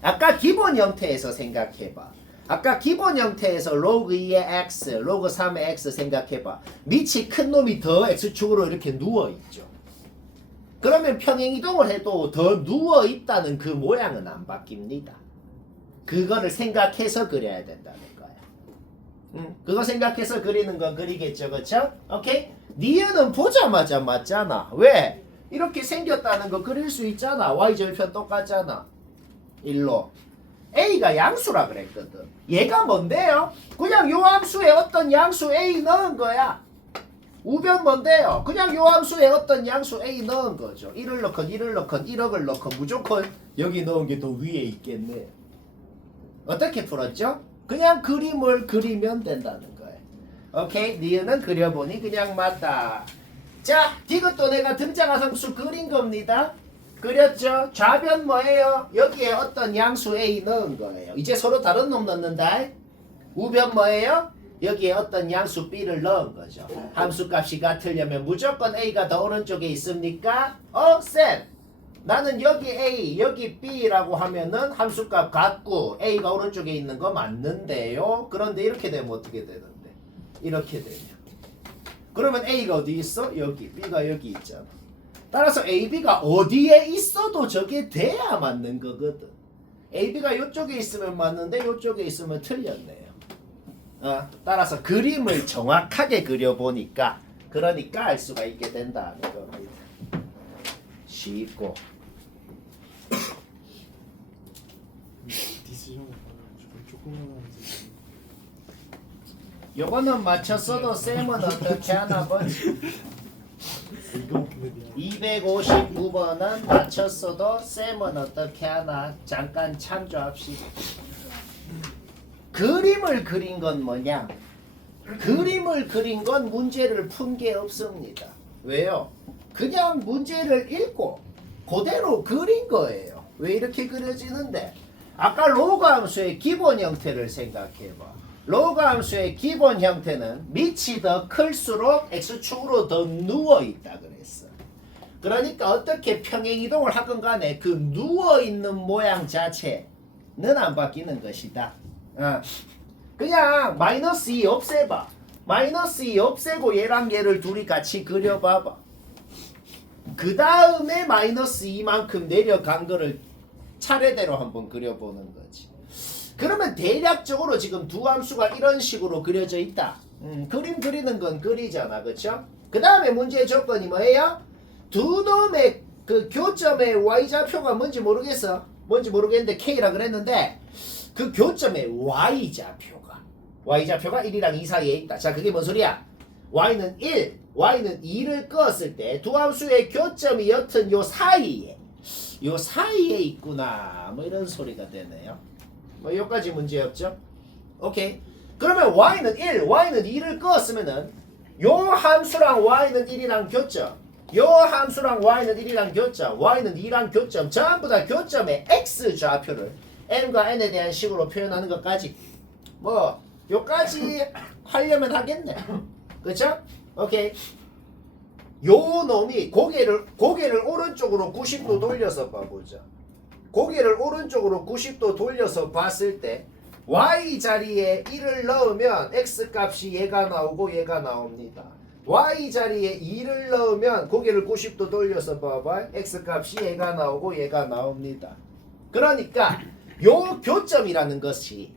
아까 기본 형태에서 생각해봐. 아까 기본 형태에서 로그 2의 x, 로그 3의 x 생각해봐. 밑이 큰 놈이 더 x축으로 이렇게 누워있죠. 그러면 평행이동을 해도 더 누워있다는 그 모양은 안 바뀝니다. 그거를 생각해서 그려야 된다는 거야. 그거 생각해서 그리는 건 그리겠죠. 그쵸? 오케이? 니은은 보자마자 맞잖아. 왜? 이렇게 생겼다는 거 그릴 수 있잖아. y절편 똑같잖아. 일로. A가 양수라 그랬거든. 얘가 뭔데요? 그냥 요 함수에 어떤 양수 A 넣은 거야. 우변 뭔데요? 그냥 요 함수에 어떤 양수 A 넣은 거죠. 1을 넣건 1을 넣건 1억을 넣건 무조건 여기 넣은 게 더 위에 있겠네. 어떻게 풀었죠? 그냥 그림을 그리면 된다는 거예요. 오케이? 니은은 그려보니 그냥 맞다. 자, 디귿도 내가 등장한 함수 그린 겁니다. 그렸죠? 좌변 뭐예요? 여기에 어떤 양수 A 넣은 거예요. 이제 서로 다른 놈 넣는다. 우변 뭐예요? 여기에 어떤 양수 B를 넣은 거죠. 함수값이 같으려면 무조건 A가 더 오른쪽에 있습니까? 쌤! 나는 여기 A, 여기 B라고 하면은 함수값 같고 A가 오른쪽에 있는 거 맞는데요? 그런데 이렇게 되면 어떻게 되는데? 이렇게 되면. 그러면 A가 어디 있어? 여기. B가 여기 있잖아. 따라서 AB가 어디에 있어도 저게 돼야 맞는 거거든. AB가 이쪽에 있으면 맞는데 이쪽에 있으면 틀렸네요. 따라서 그림을 정확하게 그려보니까 그러니까 알 수가 있게 된다는 겁니다. 쉽고. 요거는 맞췄어도 쌤은 어떻게 하나 보지? 259번은 맞췄어도 쌤은 어떻게 하나 잠깐 참조합시다. 그림을 그린 건 뭐냐? 그림을 그린 건 문제를 푼 게 없습니다. 왜요? 그냥 문제를 읽고 그대로 그린 거예요. 왜 이렇게 그려지는데? 아까 로그 함수의 기본 형태를 생각해봐. 로그 함수의 기본 형태는 밑이 더 클수록 x축으로 더 누워있다 그랬어. 그러니까 어떻게 평행이동을 하건 간에 그 누워있는 모양 자체 안 바뀌는 것이다. 그냥 마이너스 2 없애봐. 마이너스 2 없애고 얘랑 얘를 둘이 같이 그려봐봐. 그 다음에 마이너스 2만큼 내려간 거를 차례대로 한번 그려보는 거지. 그러면 대략적으로 지금 두 함수가 이런 식으로 그려져 있다. 그림 그리는 건 그리잖아. 그쵸? 그 다음에 문제의 조건이 뭐예요? 두 놈의 그 교점의 y좌표가 뭔지 모르겠어. 뭔지 모르겠는데 k라 그랬는데 그 교점의 y좌표가 1이랑 2 사이에 있다. 자, 그게 뭔 소리야? y는 1, y는 2를 끄었을 때 두 함수의 교점이 여튼 요 사이에 있구나. 뭐 이런 소리가 되네요. 뭐 여기까지 문제 없죠? 오케이. 그러면 y는 1, y는 2를 끄었으면은 요 함수랑 y는 1이랑 교점, 요 함수랑 y는 1이랑 교점, y는 2랑 교점, 전부 다 교점의 x 좌표를 m과 n에 대한 식으로 표현하는 것까지 뭐 요까지 하려면 하겠네. 그쵸? 오케이. 요 놈이 고개를 오른쪽으로 90도 돌려서 봐보자. 고개를 오른쪽으로 90도 돌려서 봤을 때 y 자리에 1을 넣으면 x 값이 얘가 나오고 얘가 나옵니다. y 자리에 2를 넣으면 고개를 90도 돌려서 봐봐. x 값이 얘가 나오고 얘가 나옵니다. 그러니까 요 교점이라는 것이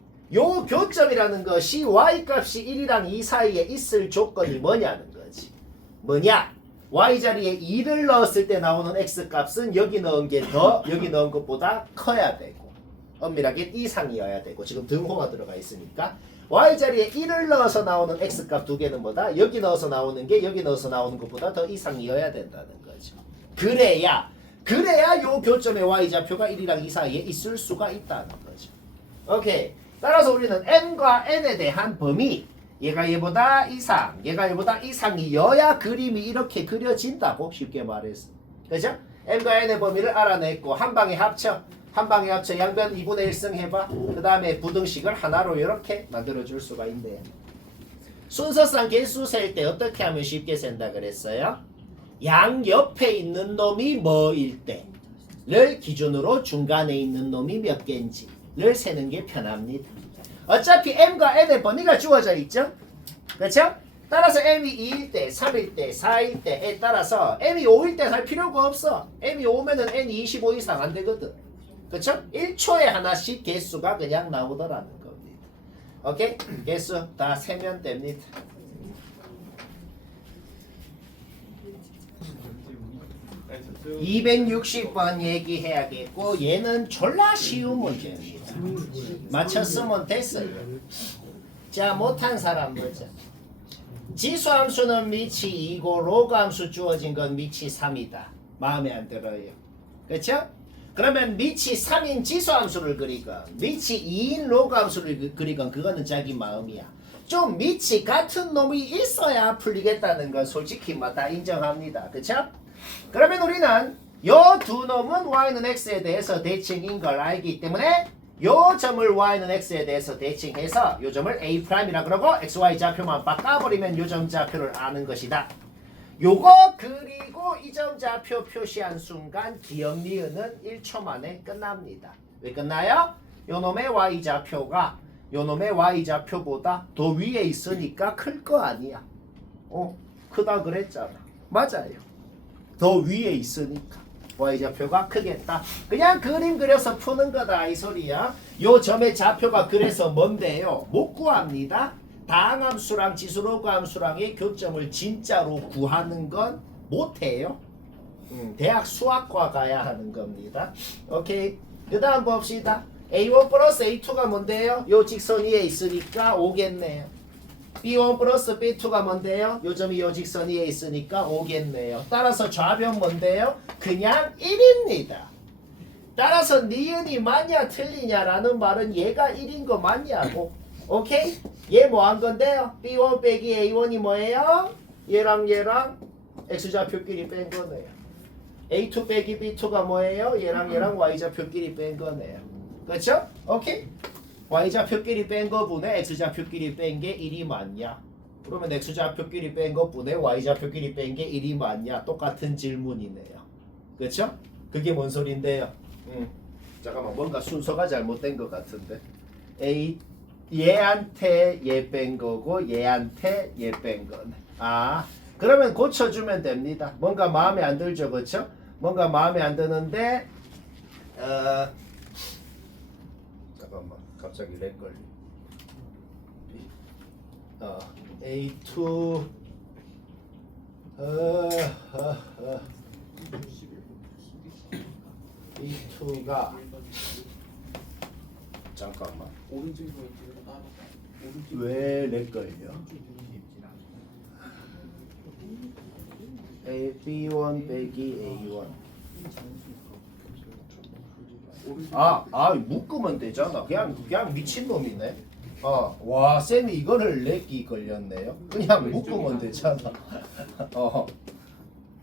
y 값이 1이랑 2 사이에 있을 조건이 뭐냐는 거지. 뭐냐? y 자리에 2를 넣었을 때 나오는 x 값은 여기 넣은 게 더 여기 넣은 것보다 커야 되고 엄밀하게 이상이어야 되고 지금 등호가 들어가 있으니까 y 자리에 1을 넣어서 나오는 x 값 두 개는 뭐다? 여기 넣어서 나오는 게 여기 넣어서 나오는 것보다 더 이상이어야 된다는 거죠. 그래야 요 교점의 y 좌표가 1이랑 2 사이에 있을 수가 있다는 거죠. 오케이. 따라서 우리는 n과 n에 대한 범위 얘가 얘보다 이상, 얘가 얘보다 이상이어야 그림이 이렇게 그려진다고 쉽게 말해서. 그죠? n과 n의 범위를 알아냈고 한 방에 합쳐 양변 2분의 1승 해봐. 그 다음에 부등식을 하나로 이렇게 만들어줄 수가 있네요. 순서상 개수 셀 때 어떻게 하면 쉽게 센다 그랬어요? 양 옆에 있는 놈이 뭐일 때를 기준으로 중간에 있는 놈이 몇 개인지를 세는 게 편합니다. 어차피 m과 n의 범위가 주어져 있죠? 그렇죠? 따라서 m이 2일 때, 3일 때, 4일 때에 따라서 m이 5일 때 할 필요가 없어. m이 5면은 n이 25 이상 안 되거든. 그렇죠? 1초에 하나씩 개수가 그냥 나오더라는 겁니다. 오케이? 개수 다 세면 됩니다. 260번 얘기해야겠고 얘는 졸라 쉬운 문제입니다. 맞췄으면 됐어요. 자, 못한 사람 보자. 지수함수는 미치 2고 로그함수 주어진 건 미치 3이다. 마음에 안 들어요. 그렇죠? 그러면 미치 3인 지수함수를 그리건 미치 2인 로그함수를 그리건 그거는 자기 마음이야. 좀 미치 같은 놈이 있어야 풀리겠다는 건 솔직히 다 인정합니다. 그렇죠? 그러면 우리는 요 두 놈은 y는 x에 대해서 대칭인 걸 알기 때문에 요 점을 y는 x에 대해서 대칭해서 요 점을 a'이라 그러고 xy 좌표만 바꿔버리면 요 점 좌표를 아는 것이다. 요거 그리고 이 점 좌표 표시한 순간 기억 니은은 1초 만에 끝납니다. 왜 끝나요? 요 놈의 y 좌표가 요 놈의 y 좌표보다 더 위에 있으니까 클 거 아니야. 크다 그랬잖아. 맞아요. 더 위에 있으니까 y좌표가 크겠다. 그냥 그림 그려서 푸는 거다 이 소리야. 요 점의 좌표가 그래서 뭔데요? 못 구합니다. 다항함수랑 지수로그함수랑의 교점을 진짜로 구하는 건 못해요. 대학 수학과 가야 하는 겁니다. 오케이. 그 다음 봅시다. A1 플러스 A2가 뭔데요? 요 직선 위에 있으니까 5겠네요. B1 플러스 B2가 뭔데요? 요 점이 요 직선 위에 있으니까 5겠네요. 따라서 좌변 뭔데요? 그냥 1입니다. 따라서 니은이 맞냐 틀리냐라는 말은 얘가 1인 거 맞냐고. 오케이? 얘 뭐 한 건데요? B1 빼기 A1이 뭐예요? 얘랑 X좌표끼리 뺀 거네요. A2 빼기 B2가 뭐예요? 얘랑 Y좌표끼리 뺀 거네요. 그렇죠? 오케이? y좌표끼리 뺀 거분에 x좌표끼리 뺀 게 1이 맞냐? 그러면 x좌표끼리 뺀 거분에 y좌표끼리 뺀 게 1이 맞냐? 똑같은 질문이네요. 그렇죠? 그게 뭔 소린데요? 잠깐만 뭔가 순서가 잘못된 것 같은데. A 얘한테 얘 뺀 거고 얘한테 얘 뺀 거네. 아 그러면 고쳐주면 됩니다. 뭔가 마음에 안 들죠, 그렇죠? 뭔가 마음에 안 드는데 잠깐만 갑자기 렉 걸리. A2 A2가 잠깐만 왜 렉 걸려? B1 빼기 A1 묶으면 되잖아. 그냥 미친놈이네. 와 쌤이 이거를 렉이 걸렸네요. 그냥 묶으면 되잖아.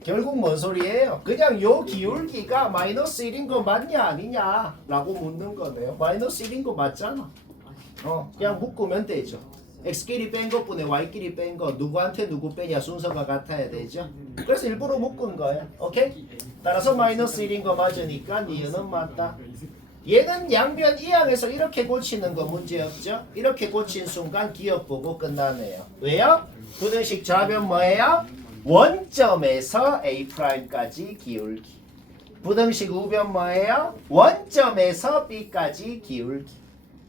결국 뭔 소리예요? 그냥 요 기울기가 마이너스 1인 거 맞냐 아니냐 라고 묻는 거네요. 마이너스 1인 거 맞잖아. 그냥 묶으면 되죠. x끼리 뺀 것분에 y끼리 뺀 거 누구한테 누구 빼냐 순서가 같아야 되죠. 그래서 일부러 묶은 거야. 오케이? 따라서 마이너스 1인 거 맞으니까 니은은 맞다. 얘는 양변 이항에서 이렇게 고치는 거 문제없죠? 이렇게 고친 순간 기억 보고 끝나네요. 왜요? 부등식 좌변 뭐예요? 원점에서 A'까지 기울기. 부등식 우변 뭐예요? 원점에서 B까지 기울기.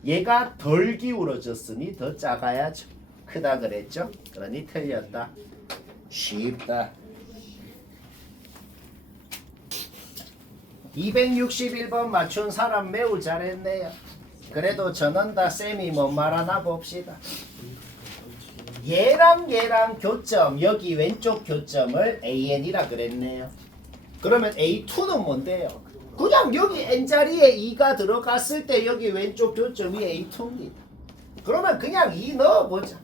얘가 덜 기울어졌으니 더 작아야죠. 크다 그랬죠? 그러니 틀렸다. 쉽다. 261번 맞춘 사람 매우 잘했네요. 그래도 저는 다 쌤이 뭔 말하나 봅시다. 얘랑 교점, 여기 왼쪽 교점을 AN이라 그랬네요. 그러면 A2는 뭔데요? 그냥 여기 N자리에 2가 들어갔을 때 여기 왼쪽 교점이 A2입니다. 그러면 그냥 2 넣어보자.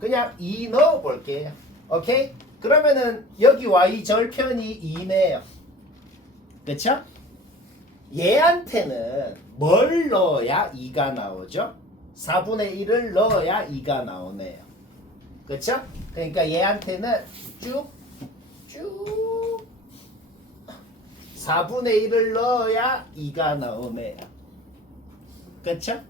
그냥 2 넣어볼게요. 오케이? 그러면은 여기 Y절편이 2네요. 그쵸? 얘한테는 뭘 넣어야 2가 나오죠? 4분의 1을 넣어야 2가 나오네요. 그쵸? 그러니까 얘한테는 쭉 4분의 1을 넣어야 2가 나오네요. 그쵸?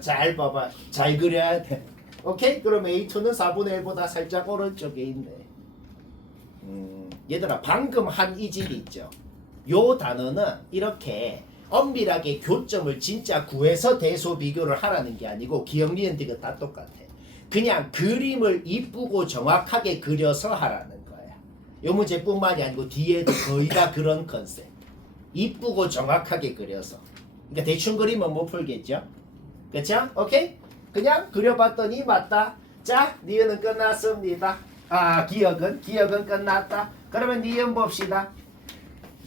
잘 봐봐. 잘 그려야 돼. 오케이? 그럼 A2는 4분의 1보다 살짝 오른쪽에 있네. 얘들아 방금 한 이 질 있죠? 요 단어는 이렇게 엄밀하게 교점을 진짜 구해서 대소 비교를 하라는 게 아니고 기억, 니은, 디귿 다 똑같아. 그냥 그림을 이쁘고 정확하게 그려서 하라는 거야. 요 문제뿐만이 아니고 뒤에도 거의 다 그런 컨셉. 이쁘고 정확하게 그려서. 그러니까 대충 그리면 못 풀겠죠? 그쵸? 오케이? 그냥 그려봤더니 맞다. 자, 니은은 끝났습니다. 기억은 끝났다. 그러면 니은 봅시다.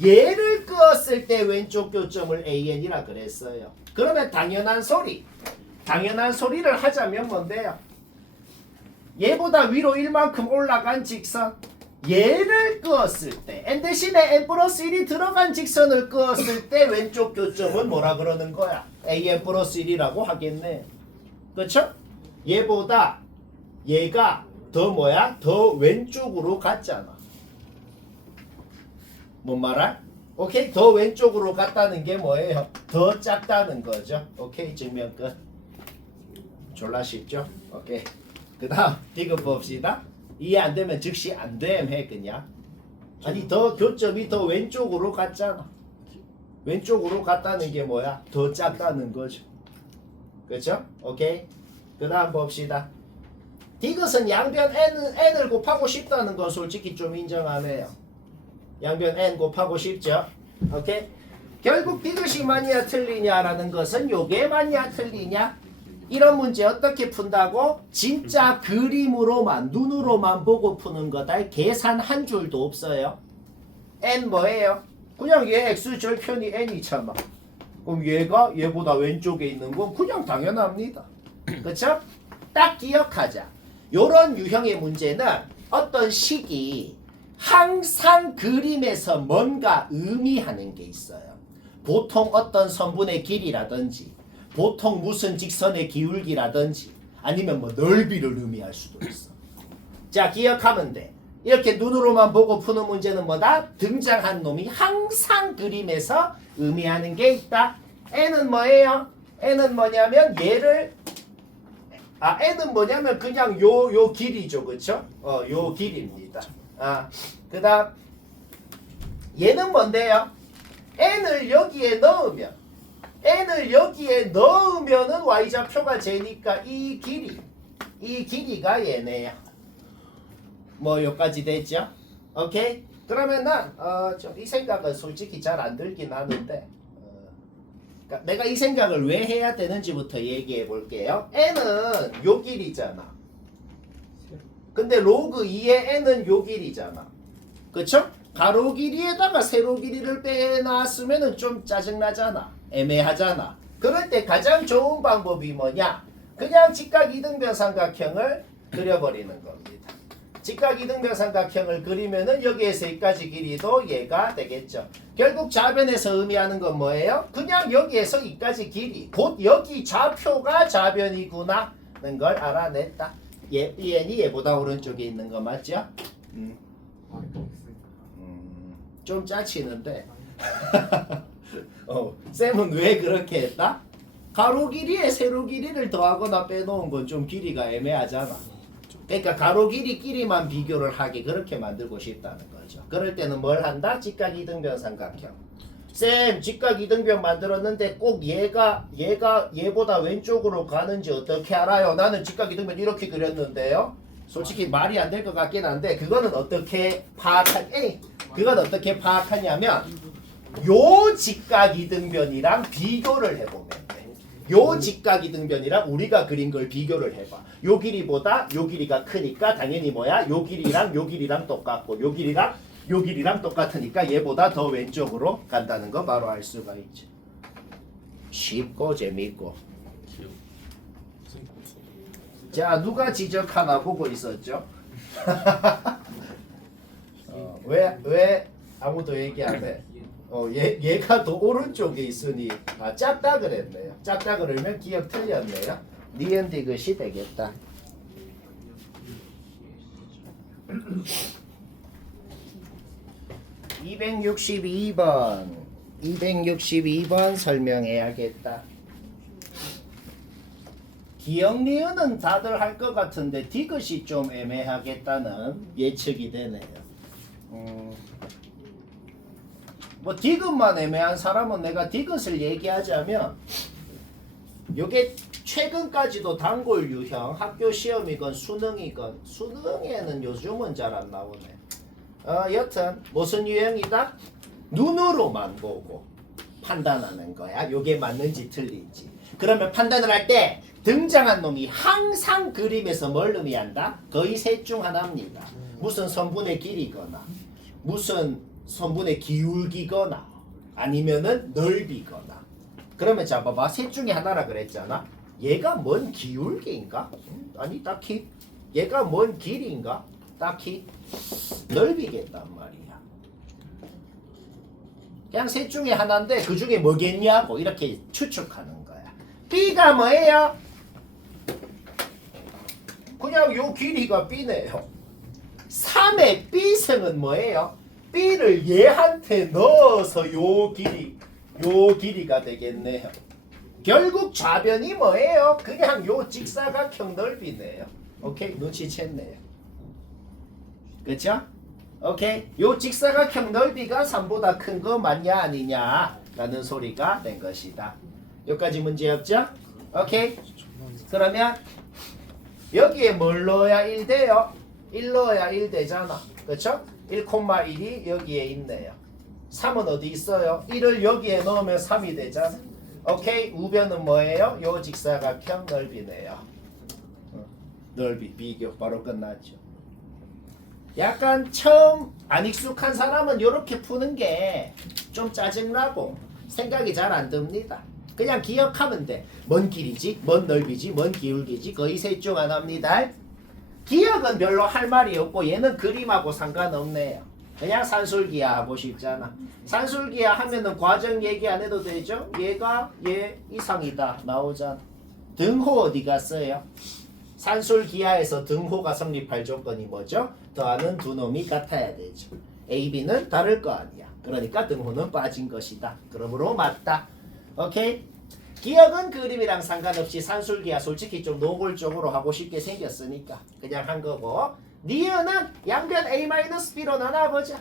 얘를 끄었을 때 왼쪽 교점을 AN이라 그랬어요. 그러면 당연한 소리를 하자면 뭔데요? 얘보다 위로 1만큼 올라간 직선, 얘를 끄었을 때 n 대신에 n 플러스 1이 들어간 직선을 끄었을 때 왼쪽 교점은 뭐라 그러는 거야? an 플러스 1이라고 하겠네. 그쵸? 얘보다 얘가 더 왼쪽으로 갔잖아. 뭔 말할? 오케이? 더 왼쪽으로 갔다는 게 뭐예요? 더 작다는 거죠. 오케이? 증명 끝. 졸라 쉽죠? 오케이. 그 다음 디귿 봅시다. 이해 안 되면 즉시 안 됨 해 그냥. 아니 더 교점이 더 왼쪽으로 갔잖아. 왼쪽으로 갔다는 게 뭐야? 더 작다는 거죠. 그렇죠? 오케이. 그 다음 봅시다. 디귿은 양변 n을 곱하고 싶다는 건 솔직히 좀 인정하네요. 양변 n 곱하고 싶죠? 오케이. 결국 디귿이 맞냐 틀리냐라는 것은 요게 맞냐 틀리냐? 이런 문제 어떻게 푼다고? 진짜 그림으로만 눈으로만 보고 푸는 거다. 계산 한 줄도 없어요. n 뭐예요? 그냥 얘 x절편이 n이잖아. 그럼 얘가 얘보다 왼쪽에 있는 건 그냥 당연합니다. 그쵸? 딱 기억하자. 요런 유형의 문제는 어떤 식이 항상 그림에서 뭔가 의미하는 게 있어요. 보통 어떤 선분의 길이라든지 보통 무슨 직선의 기울기라든지 아니면 뭐 넓이를 의미할 수도 있어. 자, 기억하면 돼. 이렇게 눈으로만 보고 푸는 문제는 뭐다? 등장한 놈이 항상 그림에서 의미하는 게 있다. n은 뭐예요? n은 뭐냐면 얘를 n은 뭐냐면 그냥 요 길이죠, 그쵸? 요 길이입니다. 그다음 얘는 뭔데요? n을 여기에 넣으면은 y좌표가 재니까 이 길이가 얘네요. 뭐 여기까지 됐죠? 오케이? 그러면 난 이 생각은 솔직히 잘 안 들긴 하는데 그러니까 내가 이 생각을 왜 해야 되는지부터 얘기해 볼게요. n은 요 길이잖아. 근데 로그 2의 n은 요 길이잖아. 그쵸? 가로 길이에다가 세로 길이를 빼놨으면 좀 짜증나잖아. 애매하잖아. 그럴 때 가장 좋은 방법이 뭐냐? 그냥 직각 이등변 삼각형을 그려버리는 겁니다. 직각 이등변 삼각형을 그리면은 여기에서 여기까지 길이도 얘가 되겠죠. 결국 좌변에서 의미하는 건 뭐예요? 그냥 여기에서 이까지 길이, 곧 여기 좌표가 좌변이구나 는 걸 알아냈다. EN이 얘보다 오른쪽에 있는 거 맞죠? 좀 짜치는데 쌤은 왜 그렇게 했다? 가로 길이에 세로 길이를 더하거나 빼놓은 건 좀 길이가 애매하잖아. 그러니까 가로 길이끼리만 비교를 하게 그렇게 만들고 싶다는 거죠. 그럴 때는 뭘 한다? 직각 이등변 삼각형. 쌤, 직각 이등변 만들었는데 꼭 얘보다 왼쪽으로 가는지 어떻게 알아요? 나는 직각 이등변 이렇게 그렸는데요. 솔직히 말이 안 될 것 같긴 한데 그거는 어떻게 파악하냐면 요 직각 이등변이랑 비교를 해보면 돼. 요 직각 이등변이랑 우리가 그린 걸 비교를 해봐. 요 길이보다 요 길이가 크니까 당연히 뭐야? 요 길이랑 똑같고 요 길이랑 똑같으니까 얘보다 더 왼쪽으로 간다는 거 바로 알 수가 있죠. 쉽고 재밌고. 자, 누가 지적하나 보고 있었죠? 왜 아무도 얘기 안 해? 얘가 더 오른쪽에 있으니 작다 그랬네요. 작다 그러면 기억 틀렸네요. 니은디 것이 되겠다. (262번) 설명해야겠다. 기억 니은은 다들 할 것 같은데 디귿이 좀 애매하겠다는 예측이 되네요. 뭐 디귿만 애매한 사람은 내가 디귿을 얘기하자면 요게 최근까지도 단골 유형 학교 시험이건 수능에는 요즘은 잘 안 나오네. 여튼 무슨 유형이다? 눈으로만 보고 판단하는 거야. 요게 맞는지 틀린지. 그러면 판단을 할 때 등장한 놈이 항상 그림에서 뭘 의미한다? 거의 셋 중 하나입니다. 무슨 선분의 길이거나 무슨 선분의 기울기거나 아니면은 넓이거나. 그러면 자 봐봐, 셋 중에 하나라 그랬잖아. 얘가 뭔 기울기인가? 아니 딱히. 얘가 뭔 길이인가? 딱히. 넓이겠단 말이야. 그냥 셋 중에 하나인데 그 중에 뭐겠냐고 이렇게 추측하는 거야. B가 뭐예요? 그냥 요 길이가 B네요. 3의 B승은 뭐예요? B를 얘한테 넣어서 요 길이가 되겠네요. 결국 좌변이 뭐예요? 그냥 요 직사각형 넓이네요. 오케이? 눈치챘네요. 그쵸? 오케이? 요 직사각형 넓이가 3보다 큰 거 맞냐 아니냐 라는 소리가 된 것이다. 여기까지 문제 없죠? 오케이? 그러면 여기에 뭘 넣어야 1 돼요? 1 넣어야 1 되잖아. 그쵸? 1,1이 여기에 있네요. 3은 어디 있어요? 1을 여기에 넣으면 3이 되잖아. 오케이? 우변은 뭐예요? 요 직사각형 넓이네요. 넓이 비교 바로 끝났죠. 약간 처음 안 익숙한 사람은 이렇게 푸는 게 좀 짜증나고 생각이 잘 안 듭니다. 그냥 기억하면 돼. 뭔 길이지? 뭔 넓이지? 뭔 기울기지? 거의 셋 중 하나입니다. 기억은 별로 할 말이 없고 얘는 그림하고 상관없네요. 그냥 산술기하 하고 싶잖아. 산술기하 하면은 과정 얘기 안 해도 되죠? 얘가 얘 이상이다 나오잖아. 등호 어디 갔어요? 산술기하에서 등호가 성립할 조건이 뭐죠? 더하는 두 놈이 같아야 되죠. A, B는 다를 거 아니야. 그러니까 등호는 빠진 것이다. 그러므로 맞다. 오케이? 기억은 그림이랑 상관없이 산술기야 솔직히 좀 노골적으로 하고 싶게 생겼으니까 그냥 한 거고 니은은 양변 A-B로 나눠보자.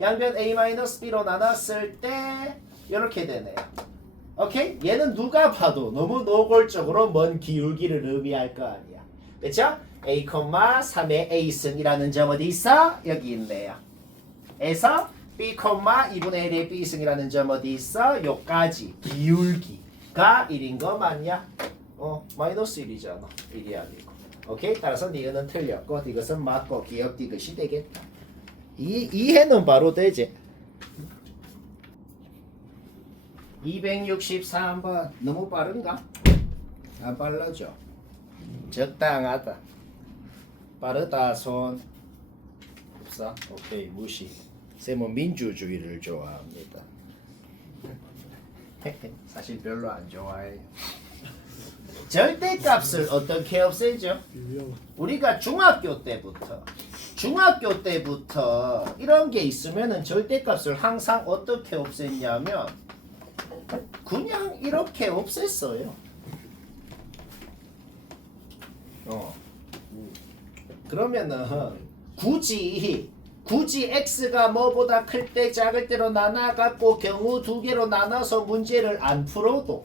양변 A-B로 나눴을 때 이렇게 되네요. 오케이? 얘는 누가 봐도 너무 노골적으로 먼 기울기를 의미할 거 아니야. 그쵸? A, 3의 A승이라는 점 어디 있어? 여기 있네요. 에서 B, 2분의 1의 B승이라는 점 어디 있어? 요까지 기울기가 1인 거 맞냐? 마이너스 1이잖아. 1이 아니고. 오케이? 따라서 니은은 틀렸고 이것은 맞고 기억 디귿이 되겠다. 이해는 바로 되지. 263번 너무 빠른가? 안 빨라져. 적당하다. 빠르다 손 없어? 오케이 무시. 쌤은 민주주의를 좋아합니다. 사실 별로 안 좋아해요. 절대값을 어떻게 없애죠? 우리가 중학교 때부터 이런 게 있으면은 절대값을 항상 어떻게 없앴냐면 그냥 이렇게 없앴어요. 그러면은 굳이 x가 뭐보다 클 때 작을 때로 나눠갖고 경우 두 개로 나눠서 문제를 안 풀어도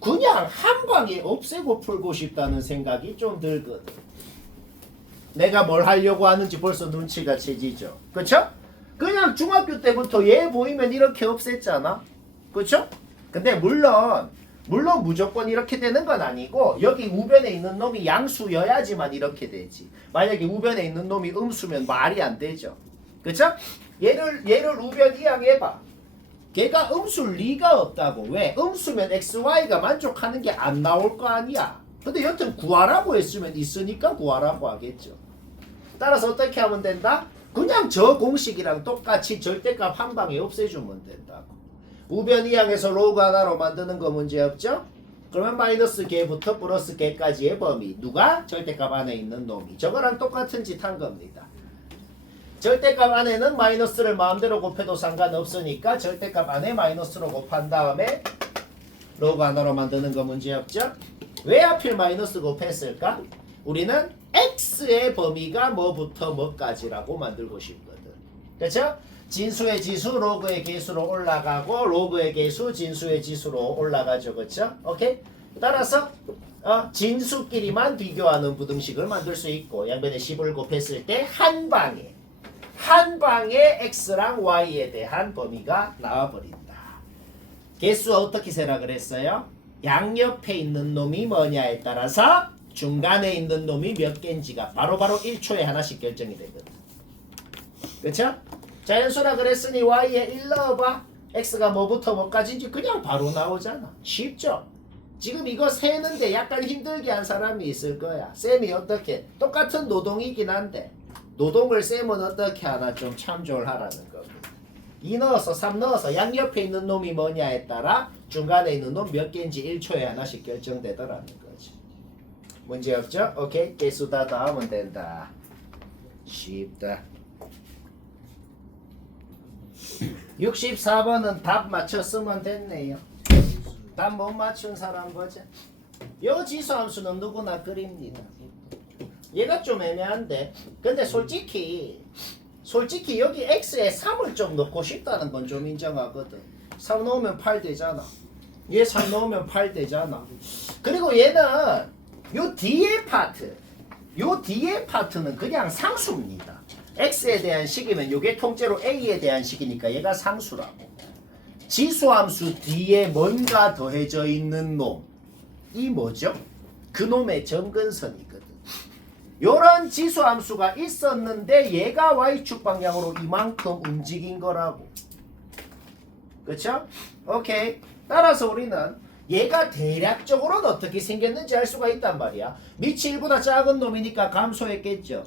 그냥 한 방에 없애고 풀고 싶다는 생각이 좀 들거든. 내가 뭘 하려고 하는지 벌써 눈치가 채지죠. 그쵸? 그냥 중학교 때부터 얘 보이면 이렇게 없앴잖아. 그쵸? 근데 물론 무조건 이렇게 되는 건 아니고 여기 우변에 있는 놈이 양수여야지만 이렇게 되지. 만약에 우변에 있는 놈이 음수면 말이 안 되죠. 그쵸? 얘를 우변 이항해봐. 걔가 음수일 리가 없다고. 왜? 음수면 xy가 만족하는 게 안 나올 거 아니야. 근데 여튼 구하라고 했으면 있으니까 구하라고 하겠죠. 따라서 어떻게 하면 된다? 그냥 저 공식이랑 똑같이 절대값 한 방에 없애주면 된다고. 우변 이항에서 로그 하나로 만드는 거 문제 없죠? 그러면 마이너스 개부터 플러스 개까지의 범위. 누가? 절대값 안에 있는 놈이. 저거랑 똑같은 짓 한 겁니다. 절대값 안에는 마이너스를 마음대로 곱해도 상관없으니까 절대값 안에 마이너스로 곱한 다음에 로그 하나로 만드는 거 문제 없죠? 왜 하필 마이너스 곱했을까? 우리는 x의 범위가 뭐부터 뭐까지라고 만들고 싶거든. 그렇죠? 진수의 지수 로그의 개수로 올라가고 로그의 개수 진수의 지수로 올라가죠. 그렇죠? 오케이? 따라서 진수끼리만 비교하는 부등식을 만들 수 있고 양변에 10을 곱했을 때 한 방에 x랑 y에 대한 범위가 나와버린다. 개수 어떻게 세라 그랬어요? 양옆에 있는 놈이 뭐냐에 따라서 중간에 있는 놈이 몇 개인지가 바로바로 1초에 하나씩 결정이 되거든. 그렇죠? 자연수라 그랬으니 y에 1 넣어봐. x가 뭐부터 뭐까지인지 그냥 바로 나오잖아. 쉽죠? 지금 이거 세는데 약간 힘들게 한 사람이 있을 거야. 쌤이 어떻게? 똑같은 노동이긴 한데 노동을 쌤은 어떻게 하나 좀 참조를 하라는 겁니다. 2 넣어서 3 넣어서 양옆에 있는 놈이 뭐냐에 따라 중간에 있는 놈 몇 개인지 1초에 하나씩 결정되더라는 거지. 문제 없죠? 오케이. 개수 다 더하면 된다. 쉽다. 64번은 답 맞췄으면 됐네요. 답 못 맞춘 사람 보자. 요 지수함수는 누구나 그립니다. 얘가 좀 애매한데 근데 솔직히 여기 x에 3을 좀 넣고 싶다는 건 좀 인정하거든. 3 넣으면 8 되잖아. 얘 3 넣으면 8 되잖아. 그리고 얘는 요 뒤에 파트는 그냥 상수입니다. x에 대한 식이면 요게 통째로 a에 대한 식이니까 얘가 상수라고. 지수함수 뒤에 뭔가 더해져 있는 놈. 이 뭐죠? 그 놈의 점근선이거든. 요런 지수함수가 있었는데 얘가 y축 방향으로 이만큼 움직인 거라고. 그쵸? 오케이. 따라서 우리는 얘가 대략적으로는 어떻게 생겼는지 알 수가 있단 말이야. 밑이 1보다 작은 놈이니까 감소했겠죠.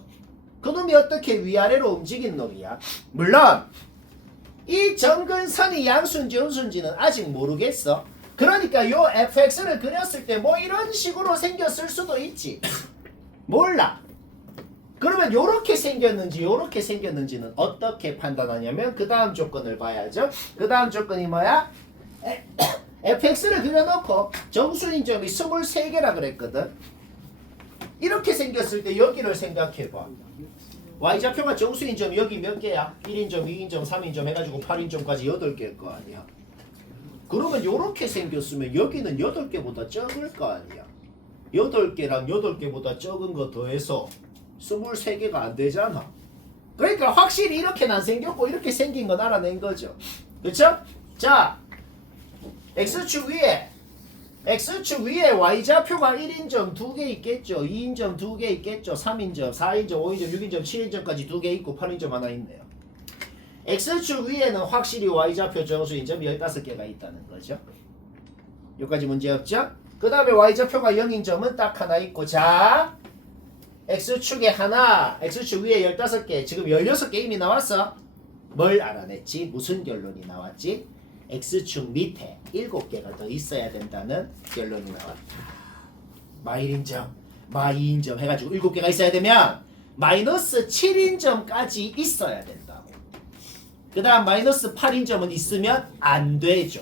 그 놈이 어떻게 위아래로 움직인 놈이야? 물론 이 점근선이 양수인지 음수인지는 아직 모르겠어. 그러니까 요 fx를 그렸을 때 뭐 이런 식으로 생겼을 수도 있지. 몰라. 그러면 요렇게 생겼는지는 어떻게 판단하냐면 그 다음 조건을 봐야죠. 그 다음 조건이 뭐야? fx를 그려놓고 정수인 점이 23개라 그랬거든. 이렇게 생겼을 때 여기를 생각해봐. y좌표가 정수인 점이 여기 몇 개야? 1인점, 2인점, 3인점 해가지고 8인점까지 8개일 거 아니야. 그러면 이렇게 생겼으면 여기는 8개보다 적을 거 아니야. 8개랑 8개보다 적은 거 더해서 23개가 안 되잖아. 그러니까 확실히 이렇게는 안 생겼고 이렇게 생긴 건 알아낸 거죠. 그쵸? 자, x축 위에 y좌표가 1인점 2개 있겠죠. 2인점 2개 있겠죠. 3인점, 4인점, 5인점, 6인점, 7인점까지 2개 있고 8인점 하나 있네요. x축 위에는 확실히 y좌표 정수인점 15개가 있다는 거죠. 여기까지 문제 없죠? 그 다음에 y좌표가 0인점은 딱 하나 있고, 자, x축에 하나, x축 위에 15개, 지금 16개 이미 나왔어. 뭘 알아냈지? 무슨 결론이 나왔지? x축 밑에 7개가 더 있어야 된다는 결론이 나왔다. 마1인점, 마2인점 해가지고 7개가 있어야 되면 마이너스 7인점까지 있어야 된다고. 그 다음 마이너스 8인점은 있으면 안 되죠.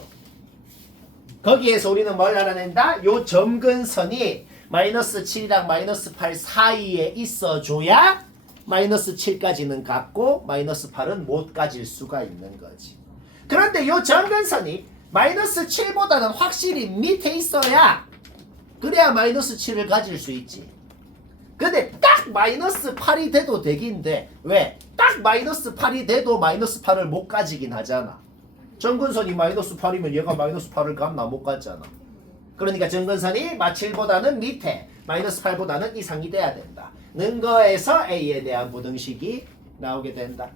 거기에서 우리는 뭘 알아낸다? 요 점근선이 마이너스 7이랑 마이너스 8 사이에 있어줘야 마이너스 7까지는 갖고 마이너스 8은 못 가질 수가 있는 거지. 그런데 요 점근선이 마이너스 7보다는 확실히 밑에 있어야 그래야 마이너스 7을 가질 수 있지. 근데 딱 마이너스 8이 돼도 되긴 돼. 왜? 딱 마이너스 8이 돼도 마이너스 8을 못 가지긴 하잖아. 점근선이 마이너스 8이면 얘가 마이너스 8을 감나 못 갔잖아. 그러니까 점근선이 마7보다는 밑에, 마이너스 8보다는 이상이 돼야 된다. 는 거에서 A에 대한 부등식이 나오게 된다.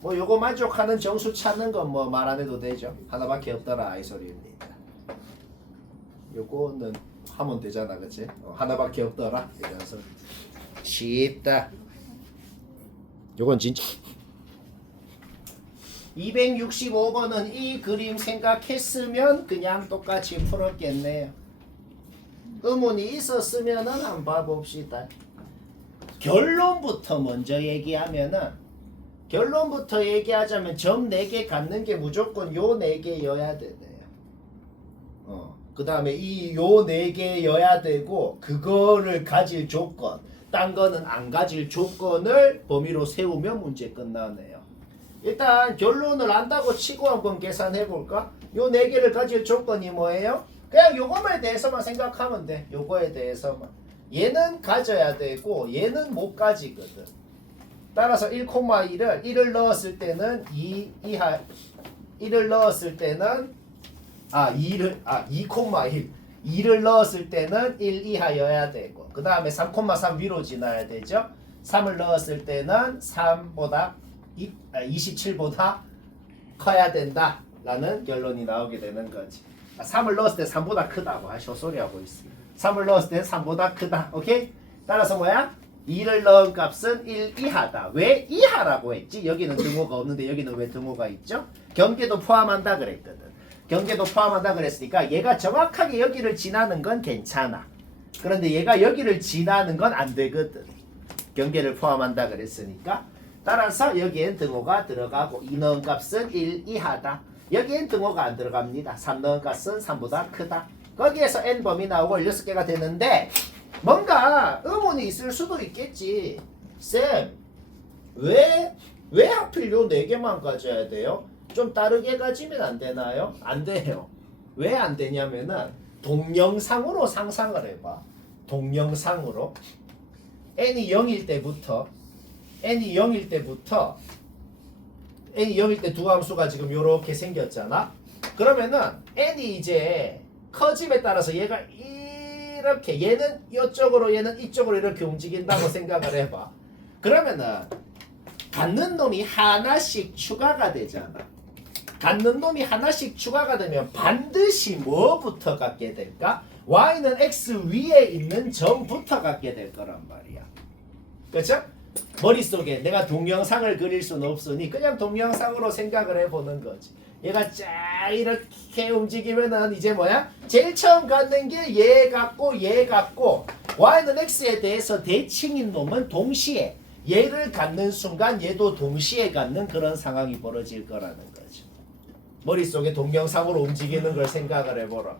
뭐 요거 만족하는 정수 찾는 건 뭐 말 안 해도 되죠. 하나밖에 없더라 이 소리입니다. 요거는 하면 되잖아, 그치? 하나밖에 없더라 이런 소리. 쉽다. 요건 진짜 265번은 이 그림 생각했으면 그냥 똑같이 풀었겠네요. 의문이 있었으면은 한번 봐봅시다. 결론부터 먼저 얘기하자면 점 4개 갖는 게 무조건 요 4개여야 되네요. 그 다음에 요 4개여야 되고, 그거를 가질 조건, 딴 거는 안 가질 조건을 범위로 세우면 문제 끝나네요. 일단 결론을 안다고 치고 한번 계산해 볼까? 요 4개를 가질 조건이 뭐예요? 그냥 요거에 대해서만 생각하면 돼. 요거에 대해서만. 얘는 가져야 되고 얘는 못 가지거든. 따라서 1,1을 1을 넣었을 때는 2 이하 1을 넣었을 때는 2,1을 넣었을 때는 1 이하여야 되고, 그 다음에 3,3 위로 지나야 되죠. 3을 넣었을 때는 27보다 커야 된다 라는 결론이 나오게 되는 거지. 3을 넣었을 때 3보다 크다고 헛소리 하고 있어. 3을 넣었을 때 3보다 크다. 오케이? 따라서 뭐야? 2를 넣은 값은 1 이하다. 왜 이하라고 했지? 여기는 등호가 없는데 여기는 왜 등호가 있죠? 경계도 포함한다 그랬거든. 경계도 포함한다 그랬으니까 얘가 정확하게 여기를 지나는 건 괜찮아. 그런데 얘가 여기를 지나는 건 안 되거든. 경계를 포함한다 그랬으니까. 따라서 여기엔 등호가 들어가고 2 넣은 값은 1 이하다. 여기엔 등호가 안 들어갑니다. 3 넣은 값은 3보다 크다. 거기에서 n범위 나오고 16개가 되는데 뭔가 의문이 있을 수도 있겠지. 쌤, 왜 하필 요 4개만 가져야 돼요? 좀 다르게 가지면 안 되나요? 안 돼요. 왜 안 되냐면은 동영상으로 상상을 해봐. 동영상으로 n이 0일 때부터 n이 0일 때 두 함수가 지금 요렇게 생겼잖아. 그러면은 n이 이제 커짐에 따라서 얘가 이렇게, 얘는 이쪽으로 얘는 이쪽으로 이렇게 움직인다고 생각을 해봐. 그러면은 갖는 놈이 하나씩 추가가 되잖아. 갖는 놈이 하나씩 추가가 되면 반드시 뭐부터 갖게 될까? y는 x 위에 있는 점부터 갖게 될 거란 말이야. 그렇죠? 머릿속에 내가 동영상을 그릴 수는 없으니 그냥 동영상으로 생각을 해보는 거지. 얘가 쫙 이렇게 움직이면은 이제 뭐야? 제일 처음 갖는 게 얘 같고 얘 같고, y는 x에 대해서 대칭인 놈은 동시에 얘를 갖는 순간 얘도 동시에 갖는 그런 상황이 벌어질 거라는 거죠. 머릿속에 동영상으로 움직이는 걸 생각을 해보라.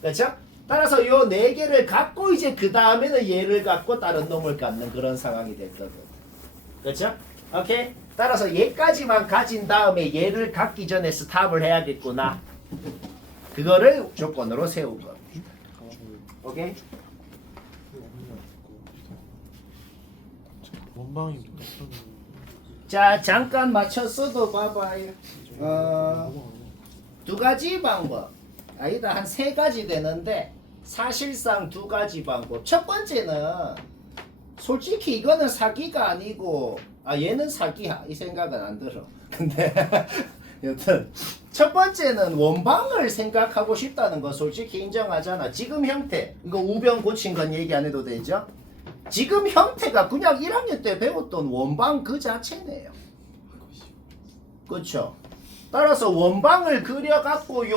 그렇죠? 따라서 요 네 개를 갖고 이제 그 다음에는 얘를 갖고 다른 놈을 갖는 그런 상황이 될 거거든. 그렇죠? 오케이? 따라서 얘까지만 가진 다음에 얘를 갖기 전에 스탑을 해야겠구나. 그거를 조건으로 세운 겁니다. 오케이? 원방이 자, 잠깐 맞췄어도 봐봐요. 두 가지 방법. 아니다, 한 세 가지 되는데 사실상 두 가지 방법. 첫 번째는 솔직히 이거는 사기가 아니고 얘는 사기야 이 생각은 안 들어. 근데 여튼 첫 번째는 원방을 생각하고 싶다는 거 솔직히 인정하잖아. 지금 형태 이거 우병 고친 건 얘기 안 해도 되죠? 지금 형태가 그냥 1학년 때 배웠던 원방 그 자체네요. 그렇죠? 따라서 원방을 그려갖고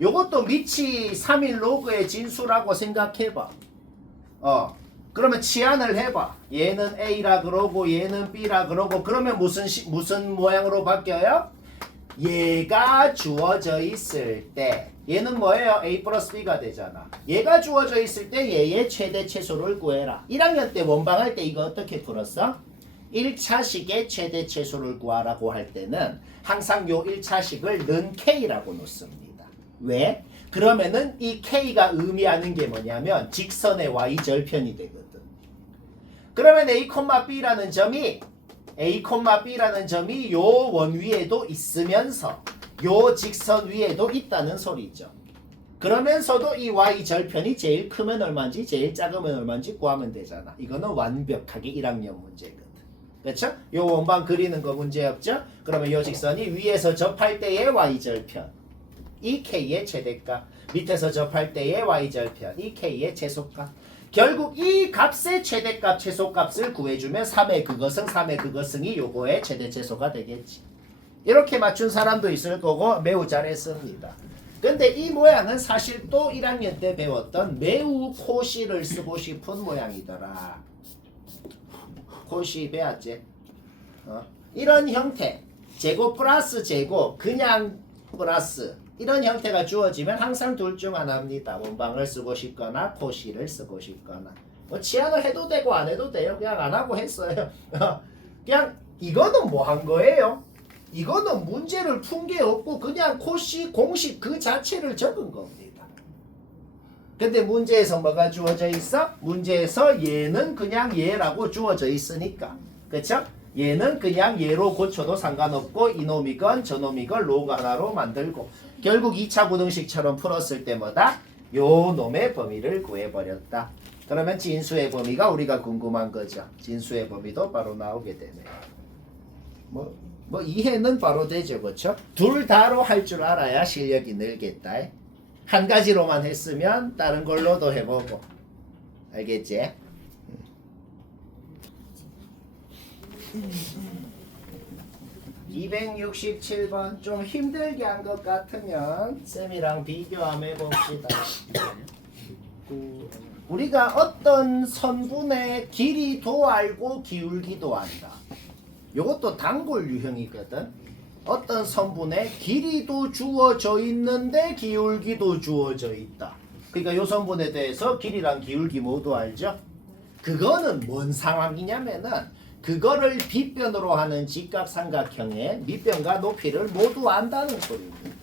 요것도 미치 3일 로그의 진수라고 생각해봐. 그러면 치환을 해봐. 얘는 A라 그러고 얘는 B라 그러고 그러면 무슨 모양으로 바뀌어요? 얘가 주어져 있을 때 얘는 뭐예요? A 플러스 B가 되잖아. 얘가 주어져 있을 때 얘의 최대 최소를 구해라. 1학년 때 원방할 때 이거 어떻게 풀었어? 1차식의 최대 최소를 구하라고 할 때는 항상 요 1차식을 는 K라고 놓습니다. 왜? 그러면은 이 K가 의미하는 게 뭐냐면 직선의 Y절편이 되거든. 그러면 A,B라는 점이 요 원 위에도 있으면서 요 직선 위에도 있다는 소리죠. 그러면서도 이 Y절편이 제일 크면 얼마인지 제일 작으면 얼마인지 구하면 되잖아. 이거는 완벽하게 1학년 문제거든. 그렇죠? 요 원방 그리는 거 문제 없죠? 그러면 요 직선이 위에서 접할 때의 Y절편 이 K의 최대값, 밑에서 접할 때의 Y절편 이 K의 최소값. 결국 이 값의 최대값, 최소값을 구해주면 3의 극어승, 3의 극어승이 요거의 최대 최소가 되겠지. 이렇게 맞춘 사람도 있을 거고 매우 잘했습니다. 근데 이 모양은 사실 또 1학년 때 배웠던 매우 코시를 쓰고 싶은 모양이더라. 코시 배웠지? 이런 형태 제곱 플러스 제곱 그냥 플러스 이런 형태가 주어지면 항상 둘 중 하나입니다. 원방을 쓰고 싶거나 코시를 쓰고 싶거나 뭐 치환을 해도 되고 안 해도 돼요. 그냥 안 하고 했어요. 그냥 이거는 뭐 한 거예요? 이거는 문제를 푼 게 없고 그냥 코시 공식 그 자체를 적은 겁니다. 근데 문제에서 뭐가 주어져 있어? 문제에서 얘는 그냥 얘라고 주어져 있으니까. 그쵸? 얘는 그냥 얘로 고쳐도 상관없고 이놈이건 저놈이건 로그 하나로 만들고 결국 2차 부등식처럼 풀었을 때마다 요 놈의 범위를 구해버렸다. 그러면 진수의 범위가 우리가 궁금한 거죠. 진수의 범위도 바로 나오게 되네요. 뭐 이해는 바로 되죠. 그렇죠? 둘 다로 할 줄 알아야 실력이 늘겠다. 한 가지로만 했으면 다른 걸로도 해보고. 알겠지? 267번 좀 힘들게 한 것 같으면 쌤이랑 비교 한번 해봅시다. 우리가 어떤 선분의 길이도 알고 기울기도 안다. 이것도 단골 유형이거든. 어떤 선분의 길이도 주어져 있는데 기울기도 주어져 있다. 그러니까 이 선분에 대해서 길이랑 기울기 모두 알죠? 그거는 뭔 상황이냐면은 그거를 빗변으로 하는 직각삼각형의 밑변과 높이를 모두 안다는 소리입니다.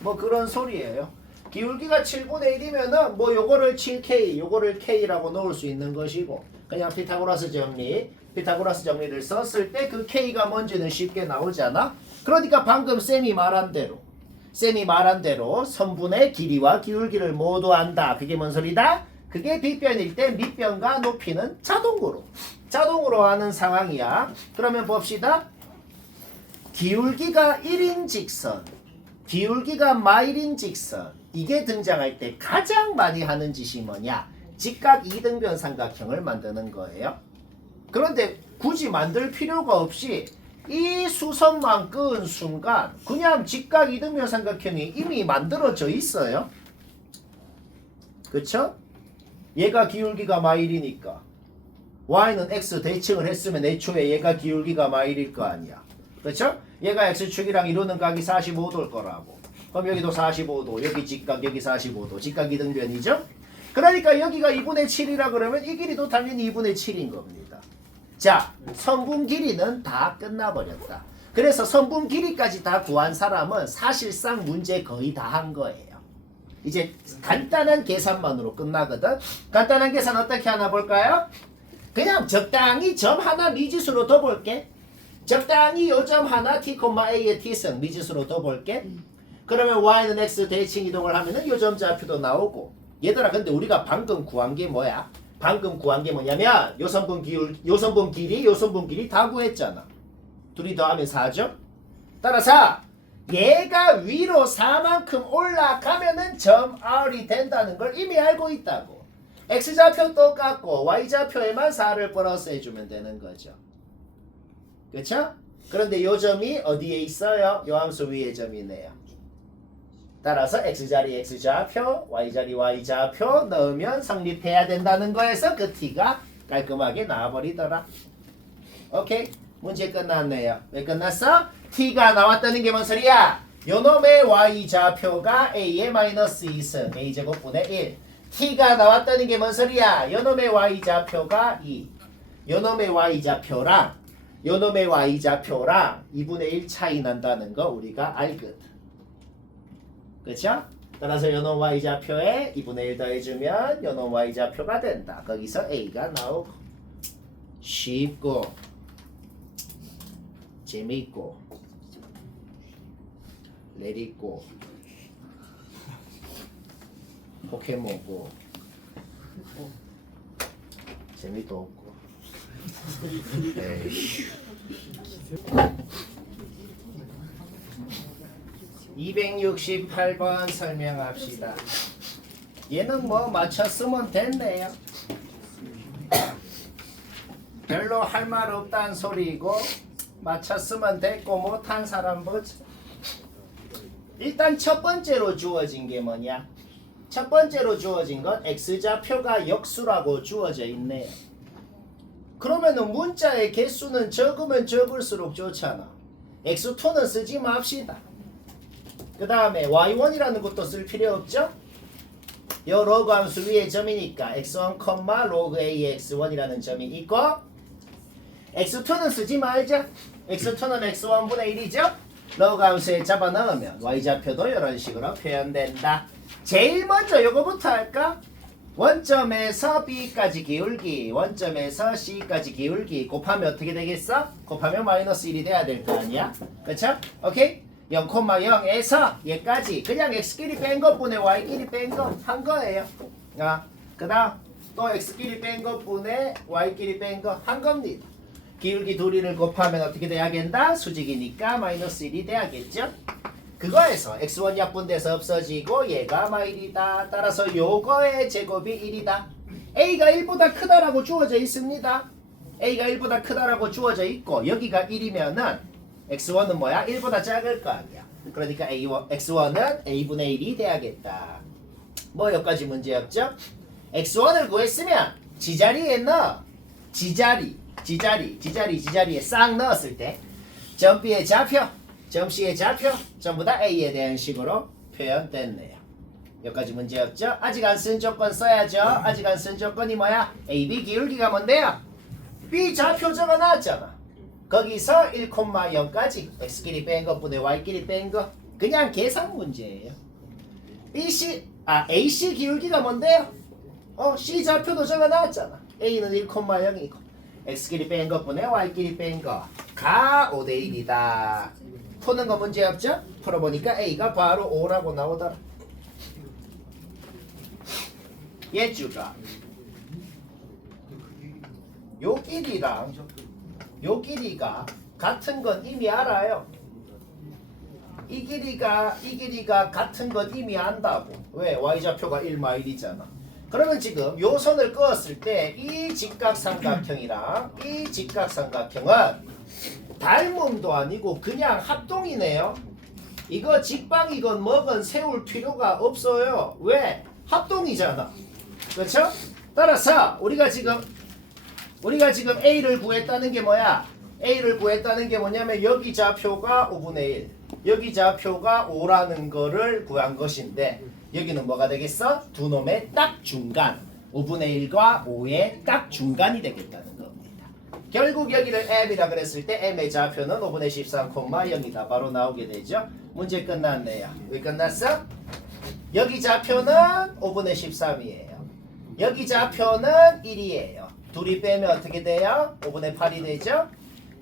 뭐 그런 소리예요. 기울기가 7분의 1이면은 뭐 요거를 7K, 요거를 K라고 넣을 수 있는 것이고 그냥 피타고라스 정리를 썼을 때 그 K가 뭔지는 쉽게 나오잖아. 그러니까 방금 쌤이 말한 대로 선분의 길이와 기울기를 모두 안다. 그게 뭔 소리다? 그게 빗변일 때 밑변과 높이는 자동으로 하는 상황이야. 그러면 봅시다. 기울기가 1인 직선, 기울기가 마일인 직선 이게 등장할 때 가장 많이 하는 짓이 뭐냐? 직각 이등변 삼각형을 만드는 거예요. 그런데 굳이 만들 필요가 없이 이 수선만 끄은 순간 그냥 직각 이등변 삼각형이 이미 만들어져 있어요. 그쵸? 얘가 기울기가 마일이니까 y는 x 대칭을 했으면 애초에 얘가 기울기가 마일일 거 아니야. 그렇죠? 얘가 x축이랑 이루는 각이 45도일 거라고. 그럼 여기도 45도, 여기 직각, 여기 45도. 직각 이등변이죠? 그러니까 여기가 2분의 7이라 그러면 이 길이도 당연히 2분의 7인 겁니다. 자, 선분 길이는 다 끝나버렸다. 그래서 선분 길이까지 다 구한 사람은 사실상 문제 거의 다 한 거예요. 이제 간단한 계산만으로 끝나거든. 간단한 계산 어떻게 하나 볼까요? 그냥 적당히 점 하나 미지수로 더 볼게. 적당히 요 점 하나 t, a의 t승 미지수로 더 볼게. 그러면 y는 x 대칭 이동을 하면은 요 점 좌표도 나오고. 얘들아 근데 우리가 방금 구한 게 뭐야? 방금 구한 게 뭐냐면 요선분 길이 다 구했잖아. 둘이 더하면 4죠? 따라서 얘가 위로 4만큼 올라가면은 점 R이 된다는 걸 이미 알고 있다고. X좌표 똑같고 Y좌표에만 4를 플러스 해주면 되는 거죠. 그쵸? 그런데 요 점이 어디에 있어요? 요 함수 위에 점이네요. 따라서 X자리 X좌표, Y자리 Y좌표 넣으면 성립해야 된다는 거에서 그 T가 깔끔하게 나와버리더라. 오케이? 문제 끝났네요. 왜 끝났어? T가 나왔다는 게 뭔 소리야? 요놈의 Y좌표가 A의 마이너스 2승 A제곱분의 1. T가 나왔다는 게 뭔 소리야? 요놈의 Y좌표가 2. 요놈의 Y좌표랑 2분의 1 차이 난다는 거 우리가 알거든. 그쵸? 따라서 요놈 Y좌표에 2분의 1 더해주면 요놈 Y좌표가 된다. 거기서 A가 나오고. 쉽고 재미있고 내리고 포켓몬고 재미도 없고 에이씨. 268번 설명합시다. 얘는 뭐 맞췄으면 됐네요. 별로 할 말 없다는 소리고 맞췄으면 됐고 못한 사람 보자. 일단 첫 번째로 주어진 게 뭐냐? 첫 번째로 주어진 건 x좌표가 역수라고 주어져 있네요. 그러면은 문자의 개수는 적으면 적을수록 좋잖아. x2는 쓰지 맙시다. 그 다음에 y1이라는 것도 쓸 필요 없죠? 요 로그 함수 위에 점이니까 x1, 로그 a x1이라는 점이 있고 x2는 쓰지 말자. x2는 x1분의 1이죠? 로그 함수에 잡아 넣으면 y좌표도 이런 식으로 표현된다. 제일 먼저 요거부터 할까? 원점에서 b까지 기울기, 원점에서 c까지 기울기 곱하면 어떻게 되겠어? 곱하면 마이너스 1이 돼야 될 거 아니야? 그쵸? 오케이? 0,0에서 얘까지 그냥 x끼리 뺀 것분에 y끼리 뺀 거 한 거예요. 그 다음 또 x끼리 뺀 것분에 y끼리 뺀 거 한 겁니다. 기울기 둘이를 곱하면 어떻게 돼야겠다? 수직이니까 마이너스 1이 돼야겠죠? 그거에서 x1 약분돼서 없어지고 얘가 마일이다. 따라서 요거의 제곱이 1이다. a가 1보다 크다라고 주어져 있습니다. a가 1보다 크다라고 주어져 있고 여기가 1이면은 x1은 뭐야? 1보다 작을 거 아니야. 그러니까 x1은 a분의 1이 돼야겠다. 뭐 여기까지 문제였죠? x1을 구했으면 지자리에 넣어. 지자리에 싹 넣었을 때 점 B의 좌표, 점 C의 좌표 전부 다 A에 대한 식으로 표현됐네요. 여기까지 문제였죠? 아직 안 쓴 조건 써야죠. 아직 안 쓴 조건이 뭐야? A, B 기울기가 뭔데요? B 좌표 적어놨잖아. 거기서 1,0까지 x끼리 뺀 것분에 y끼리 뺀 거 그냥 계산 문제예요. AC 기울기가 뭔데요? C 좌표도 적어놨잖아. A는 1,0이고 x끼리 뺀 것분에 y끼리 뺀 거가 5대 1이다. 푸는 거 문제 없죠? 풀어보니까 A가 바로 5라고 나오더라. 예주가 요 길이랑 요 길이가 같은 건 이미 알아요. 이 길이가 같은 건 이미 안다고. 왜? y좌표가 1마일이잖아. 그러면 지금 요 선을 그었을 때 이 직각삼각형이랑 이 직각삼각형은 닮음도 아니고 그냥 합동이네요. 이거 직방이건 뭐건 세울 필요가 없어요. 왜? 합동이잖아. 그렇죠? 따라서 우리가 지금 A를 구했다는 게 뭐야? A를 구했다는 게 뭐냐면 여기 좌표가 5분의 1, 여기 좌표가 5라는 거를 구한 것인데 여기는 뭐가 되겠어? 두 놈의 딱 중간, 5분의 1과 5의 딱 중간이 되겠다는 겁니다. 결국 여기를 M이라 그랬을 때 M의 좌표는 5분의 13,0이다. 바로 나오게 되죠. 문제 끝났네요. 왜 끝났어? 여기 좌표는 5분의 13이에요. 여기 좌표는 1이에요. 둘이 빼면 어떻게 돼요? 5분의 8이 되죠?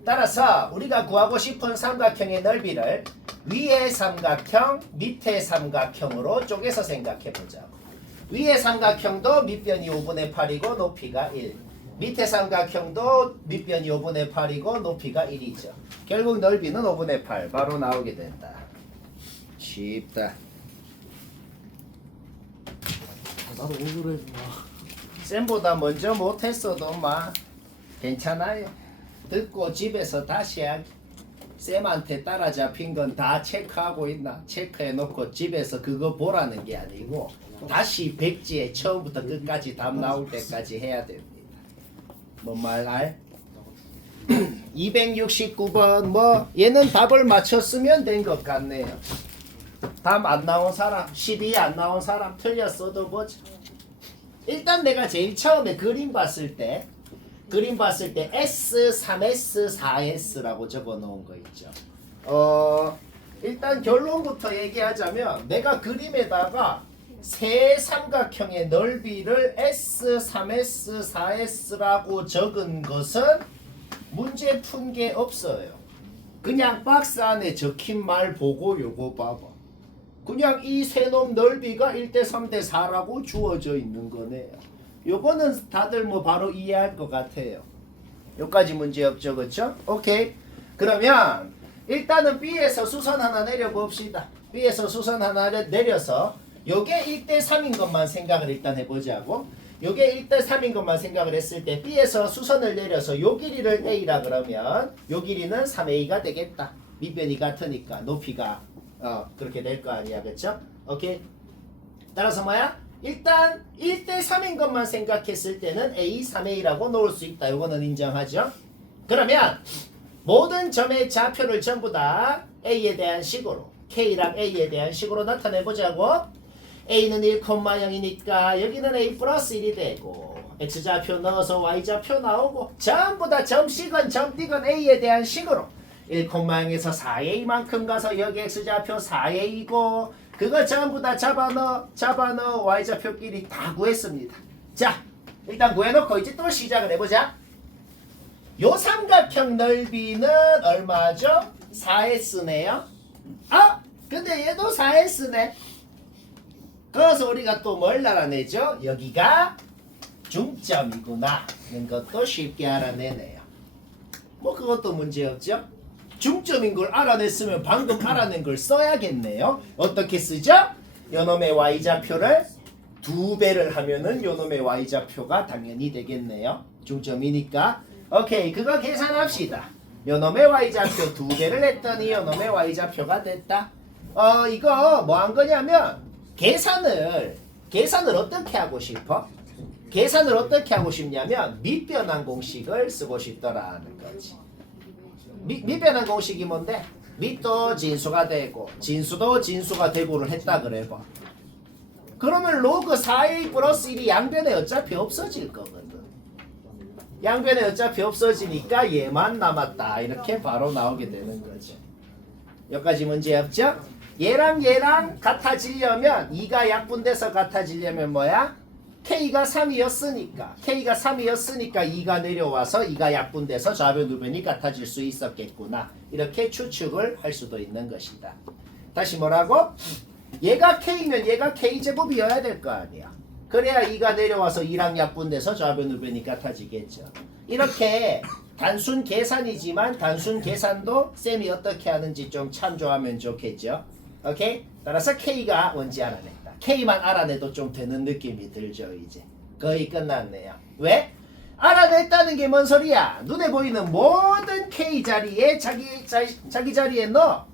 따라서 우리가 구하고 싶은 삼각형의 넓이를 위의 삼각형, 밑의 삼각형으로 쪼개서 생각해 보자고. 위의 삼각형도 밑변이 5분의 8이고 높이가 1. 밑의 삼각형도 밑변이 5분의 8이고 높이가 1이죠. 결국 넓이는 5분의 8. 바로 나오게 된다. 쉽다. 나도 오늘 했나. 쌤보다 먼저 못했어도 막 괜찮아요. 듣고 집에서 다시 하기. 쌤한테 따라잡힌 건 다 체크하고 있나? 체크해놓고 집에서 그거 보라는 게 아니고 다시 백지에 처음부터 끝까지 답 나올 때까지 해야 됩니다. 뭔 말 알? 269번 뭐 얘는 답을 맞췄으면 된 것 같네요. 답 안 나온 사람, 12 안 나온 사람 틀렸어도 보자. 일단 내가 제일 처음에 그림 봤을 때 S, 3S, 4S라고 적어 놓은 거 있죠. 일단 결론부터 얘기하자면 내가 그림에다가 세 삼각형의 넓이를 S, 3S, 4S라고 적은 것은 문제 푼 게 없어요. 그냥 박스 안에 적힌 말 보고 요거 봐봐. 그냥 이 세 놈 넓이가 1대 3대 4라고 주어져 있는 거네요. 요거는 다들 뭐 바로 이해할 것 같아요. 요까지 문제 없죠, 그쵸? 오케이. 그러면 일단은 B에서 수선 하나 내려봅시다. B에서 수선 하나 내려서 요게 1대 3인 것만 생각을 일단 해보자고. 요게 1대 3인 것만 생각을 했을 때 B에서 수선을 내려서 요 길이를 A라 그러면 요 길이는 3A가 되겠다. 밑변이 같으니까 높이가 그렇게 될 거 아니야, 그쵸? 오케이. 따라서 뭐야? 일단 1대 3인 것만 생각했을 때는 A, 3A라고 놓을 수 있다. 이거는 인정하죠? 그러면 모든 점의 좌표를 전부 다 A에 대한 식으로 K랑 A에 대한 식으로 나타내보자고. A는 1,0이니까 여기는 A 플러스 1이 되고 X좌표 넣어서 Y좌표 나오고 전부 다 점식은 점띠건 A에 대한 식으로 1,0에서 4A만큼 가서 여기 X좌표 4A고 그거 전부 다 잡아넣어 Y좌표끼리 다 구했습니다. 자, 일단 구해놓고 이제 또 시작을 해보자. 요 삼각형 넓이는 얼마죠? 4S네요. 아! 근데 얘도 4S네. 그래서 우리가 또 뭘 알아내죠? 여기가 중점이구나 는 것도 쉽게 알아내네요. 뭐 그것도 문제없죠? 중점인 걸 알아냈으면 방금 알아낸 걸 써야겠네요. 어떻게 쓰죠? 요놈의 Y좌표를 2배를 하면은 요놈의 Y좌표가 당연히 되겠네요. 중점이니까. 오케이, 그거 계산합시다. 요놈의 Y좌표 2배를 했더니 요놈의 Y좌표가 됐다. 이거 뭐 한 거냐면 계산을 어떻게 하고 싶어? 계산을 어떻게 하고 싶냐면 밑변환 공식을 쓰고 싶더라는 거지. 밑변환 공식이 뭔데? 밑도 진수가 되고 진수도 진수가 되고를 했다 그래봐. 그러면 로그 4a 플러스 1이 양변에 어차피 없어질 거거든. 양변에 어차피 없어지니까 얘만 남았다. 이렇게 바로 나오게 되는 거지. 여기까지 문제 없죠? 얘랑 같아지려면 2가 약분돼서 같아지려면 뭐야? K가 3이었으니까 2가 내려와서 2가 약분돼서 좌변 우변이 같아질 수 있었겠구나. 이렇게 추측을 할 수도 있는 것이다. 다시 뭐라고? 얘가 K면 얘가 K제곱이어야 될 거 아니야. 그래야 2가 내려와서 2랑 약분돼서 좌변 우변이 같아지겠죠. 이렇게 단순 계산이지만 단순 계산도 쌤이 어떻게 하는지 좀 참조하면 좋겠죠. 오케이? 따라서 K가 뭔지 알아냈다. K만 알아내도 좀 되는 느낌이 들죠. 이제 거의 끝났네요. 왜? 알아냈다는 게 뭔 소리야? 눈에 보이는 모든 K 자리에 자기 자리에 넣어.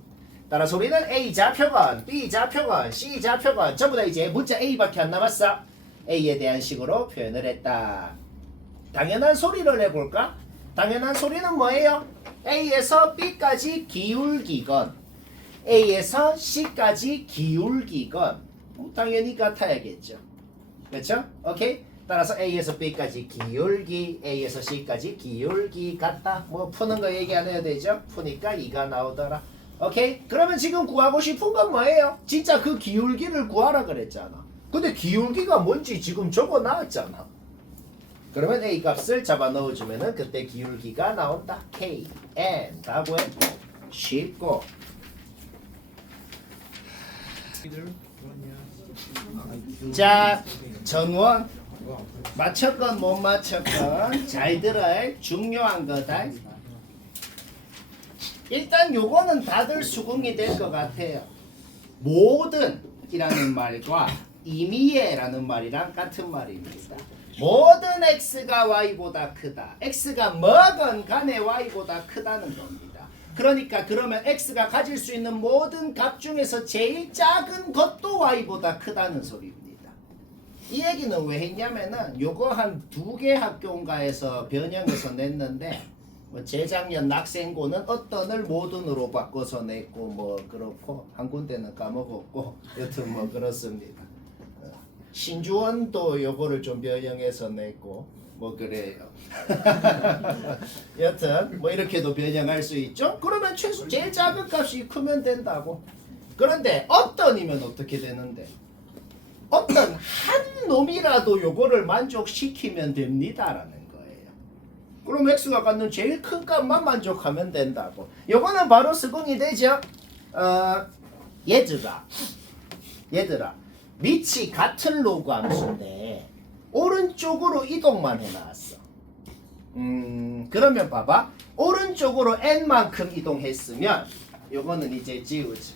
따라서 우리는 A 좌표건, B 좌표건, C 좌표건 전부 다 이제 문자 A밖에 안 남았어. A에 대한 식으로 표현을 했다. 당연한 소리를 해볼까? 당연한 소리는 뭐예요? A에서 B까지 기울기건 A에서 C까지 기울기건 당연히 같아야겠죠. 그렇죠? 오케이? 따라서 A에서 B까지 기울기, A에서 C까지 기울기 같다. 뭐 푸는 거 얘기 안 해도 되죠? 푸니까 2가 나오더라. 오케이? 그러면 지금 구하고 싶은 건 뭐예요? 진짜 그 기울기를 구하라 그랬잖아. 근데 기울기가 뭔지 지금 적어 놨잖아. 그러면 A 값을 잡아 넣어주면은 그때 기울기가 나온다. K, N 라고 해. 쉽고. 자, 정원 맞췄건 못 맞췄건 잘 들어야 중요한 거다. 일단 요거는 다들 수긍이 될 것 같아요. 모든이라는 말과 임의에라는 말이랑 같은 말입니다. 모든 x가 y보다 크다. x가 뭐건 간에 y보다 크다는 겁니다. 그러니까 그러면 x가 가질 수 있는 모든 값 중에서 제일 작은 것도 y보다 크다는 소리입니다. 이 얘기는 왜 했냐면은 요거 한 2개 학교인가에서 변형해서 냈는데 뭐 재작년 낙생고는 어떤을 모든으로 바꿔서 냈고 뭐 그렇고 한 군데는 까먹었고 여튼 뭐 그렇습니다. 신주원도 요거를 좀 변형해서 냈고 뭐 그래요. 여튼 뭐 이렇게도 변형할 수 있죠. 그러면 최소 제일 작은 값이 크면 된다고. 그런데 어떤이면 어떻게 되는데? 어떤 한 놈이라도 요거를 만족시키면 됩니다라는 거예요. 그럼 x가 갖는 제일 큰 값만 만족하면 된다고. 요거는 바로 수긍이 되죠. 얘들아 밑이 같은 로그 함수인데 오른쪽으로 이동만 해놨어. 그러면 봐봐. 오른쪽으로 n만큼 이동했으면 요거는 이제 지우지.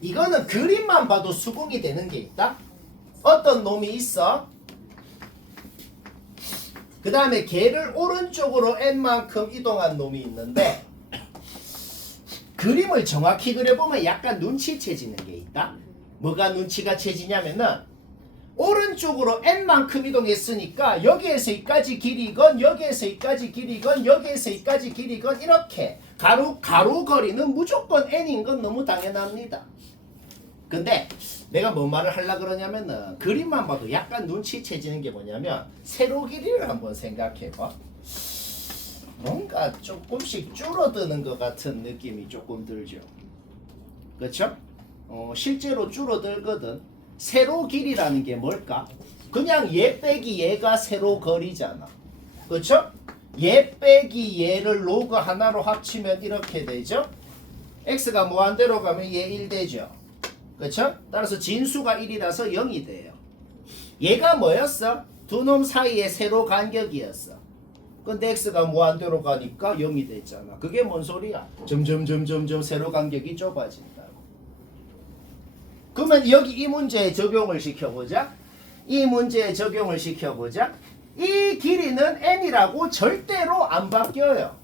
이거는 그림만 봐도 수긍이 되는 게 있다. 어떤 놈이 있어. 그 다음에 걔를 오른쪽으로 n만큼 이동한 놈이 있는데 그림을 정확히 그려보면 약간 눈치채지는 게 있다. 뭐가 눈치가 채지냐면은 오른쪽으로 n만큼 이동했으니까 여기에서 여기까지 길이건 여기에서 여기까지 길이건 여기에서 여기까지 길이건 이렇게 가로 거리는 무조건 n인 건 너무 당연합니다. 근데 내가 뭔 말을 하려고 그러냐면은 그림만 봐도 약간 눈치채지는 게 뭐냐면 세로 길이를 한번 생각해봐. 뭔가 조금씩 줄어드는 것 같은 느낌이 조금 들죠. 그렇죠? 실제로 줄어들거든. 세로 길이라는 게 뭘까? 그냥 얘 빼기 얘가 세로 거리잖아. 그렇죠? 얘 빼기 얘를 로그 하나로 합치면 이렇게 되죠. x가 무한대로 가면 얘 1 되죠. 그렇죠? 따라서 진수가 1이라서 0이 돼요. 얘가 뭐였어? 두 놈 사이의 세로 간격이었어. 근데 x가 무한대로 가니까 0이 됐잖아. 그게 뭔 소리야? 점점 세로 간격이 좁아진다고. 그러면 여기 이 문제에 적용을 시켜보자. 이 문제에 적용을 시켜보자. 이 길이는 n이라고 절대로 안 바뀌어요.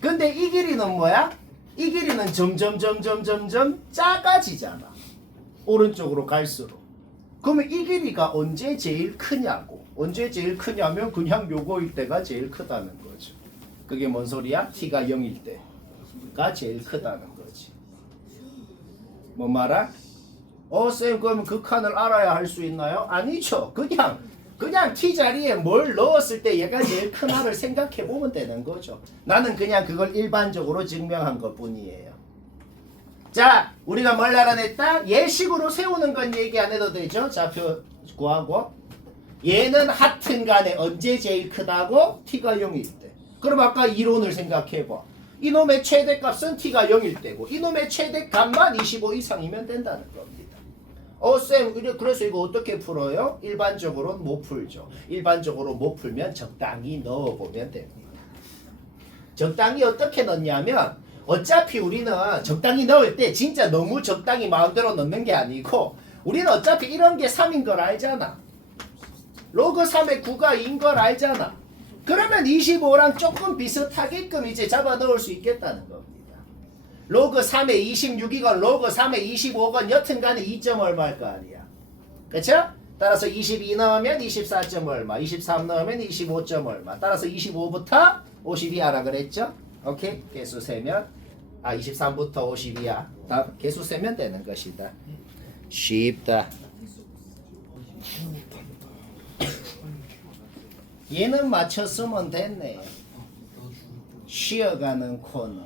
근데 이 길이는 뭐야? 이 길이는 점점 작아지잖아. 오른쪽으로 갈수록. 그러면 이 길이가 언제 제일 크냐고. 언제 제일 크냐면 그냥 요거일 때가 제일 크다는 거죠. 그게 뭔 소리야? t가 0일 때가 제일 크다는 거지. 뭐 말아? 쌤 그러면 그 칸을 알아야 할 수 있나요? 아니죠. 그냥 t 자리에 뭘 넣었을 때 얘가 제일 크나를 생각해 보면 되는 거죠. 나는 그냥 그걸 일반적으로 증명한 것 뿐이에요. 자, 우리가 뭘 알아냈다? 예식으로 세우는 건 얘기 안 해도 되죠. 좌표 구하고. 얘는 하튼 간에 언제 제일 크다고? t가 0일 때. 그럼 아까 이론을 생각해 봐. 이놈의 최대값은 t가 0일 때고 이놈의 최대값만 25 이상이면 된다는 겁니다. 쌤 그래서 이거 어떻게 풀어요? 일반적으로는 못 풀죠. 일반적으로 못 풀면 적당히 넣어보면 됩니다. 적당히 어떻게 넣냐면 어차피 우리는 적당히 넣을 때 진짜 너무 적당히 마음대로 넣는 게 아니고 우리는 어차피 이런 게 3인 걸 알잖아. 로그 3의 9가 2인 걸 알잖아. 그러면 25랑 조금 비슷하게끔 이제 잡아 넣을 수 있겠다는 겁니다. 로그 3의 26이건 로그 3의 25건 여튼간에 2점 얼마일 거 아니야. 그쵸? 따라서 22 넣으면 24점 얼마, 23 넣으면 25점 얼마. 따라서 25부터 52 하라 그랬죠? 오케이? 개수 세면 23부터 52야. 개수 세면 되는 것이다. 쉽다. 얘는 맞췄으면 됐네. 쉬어가는 코너.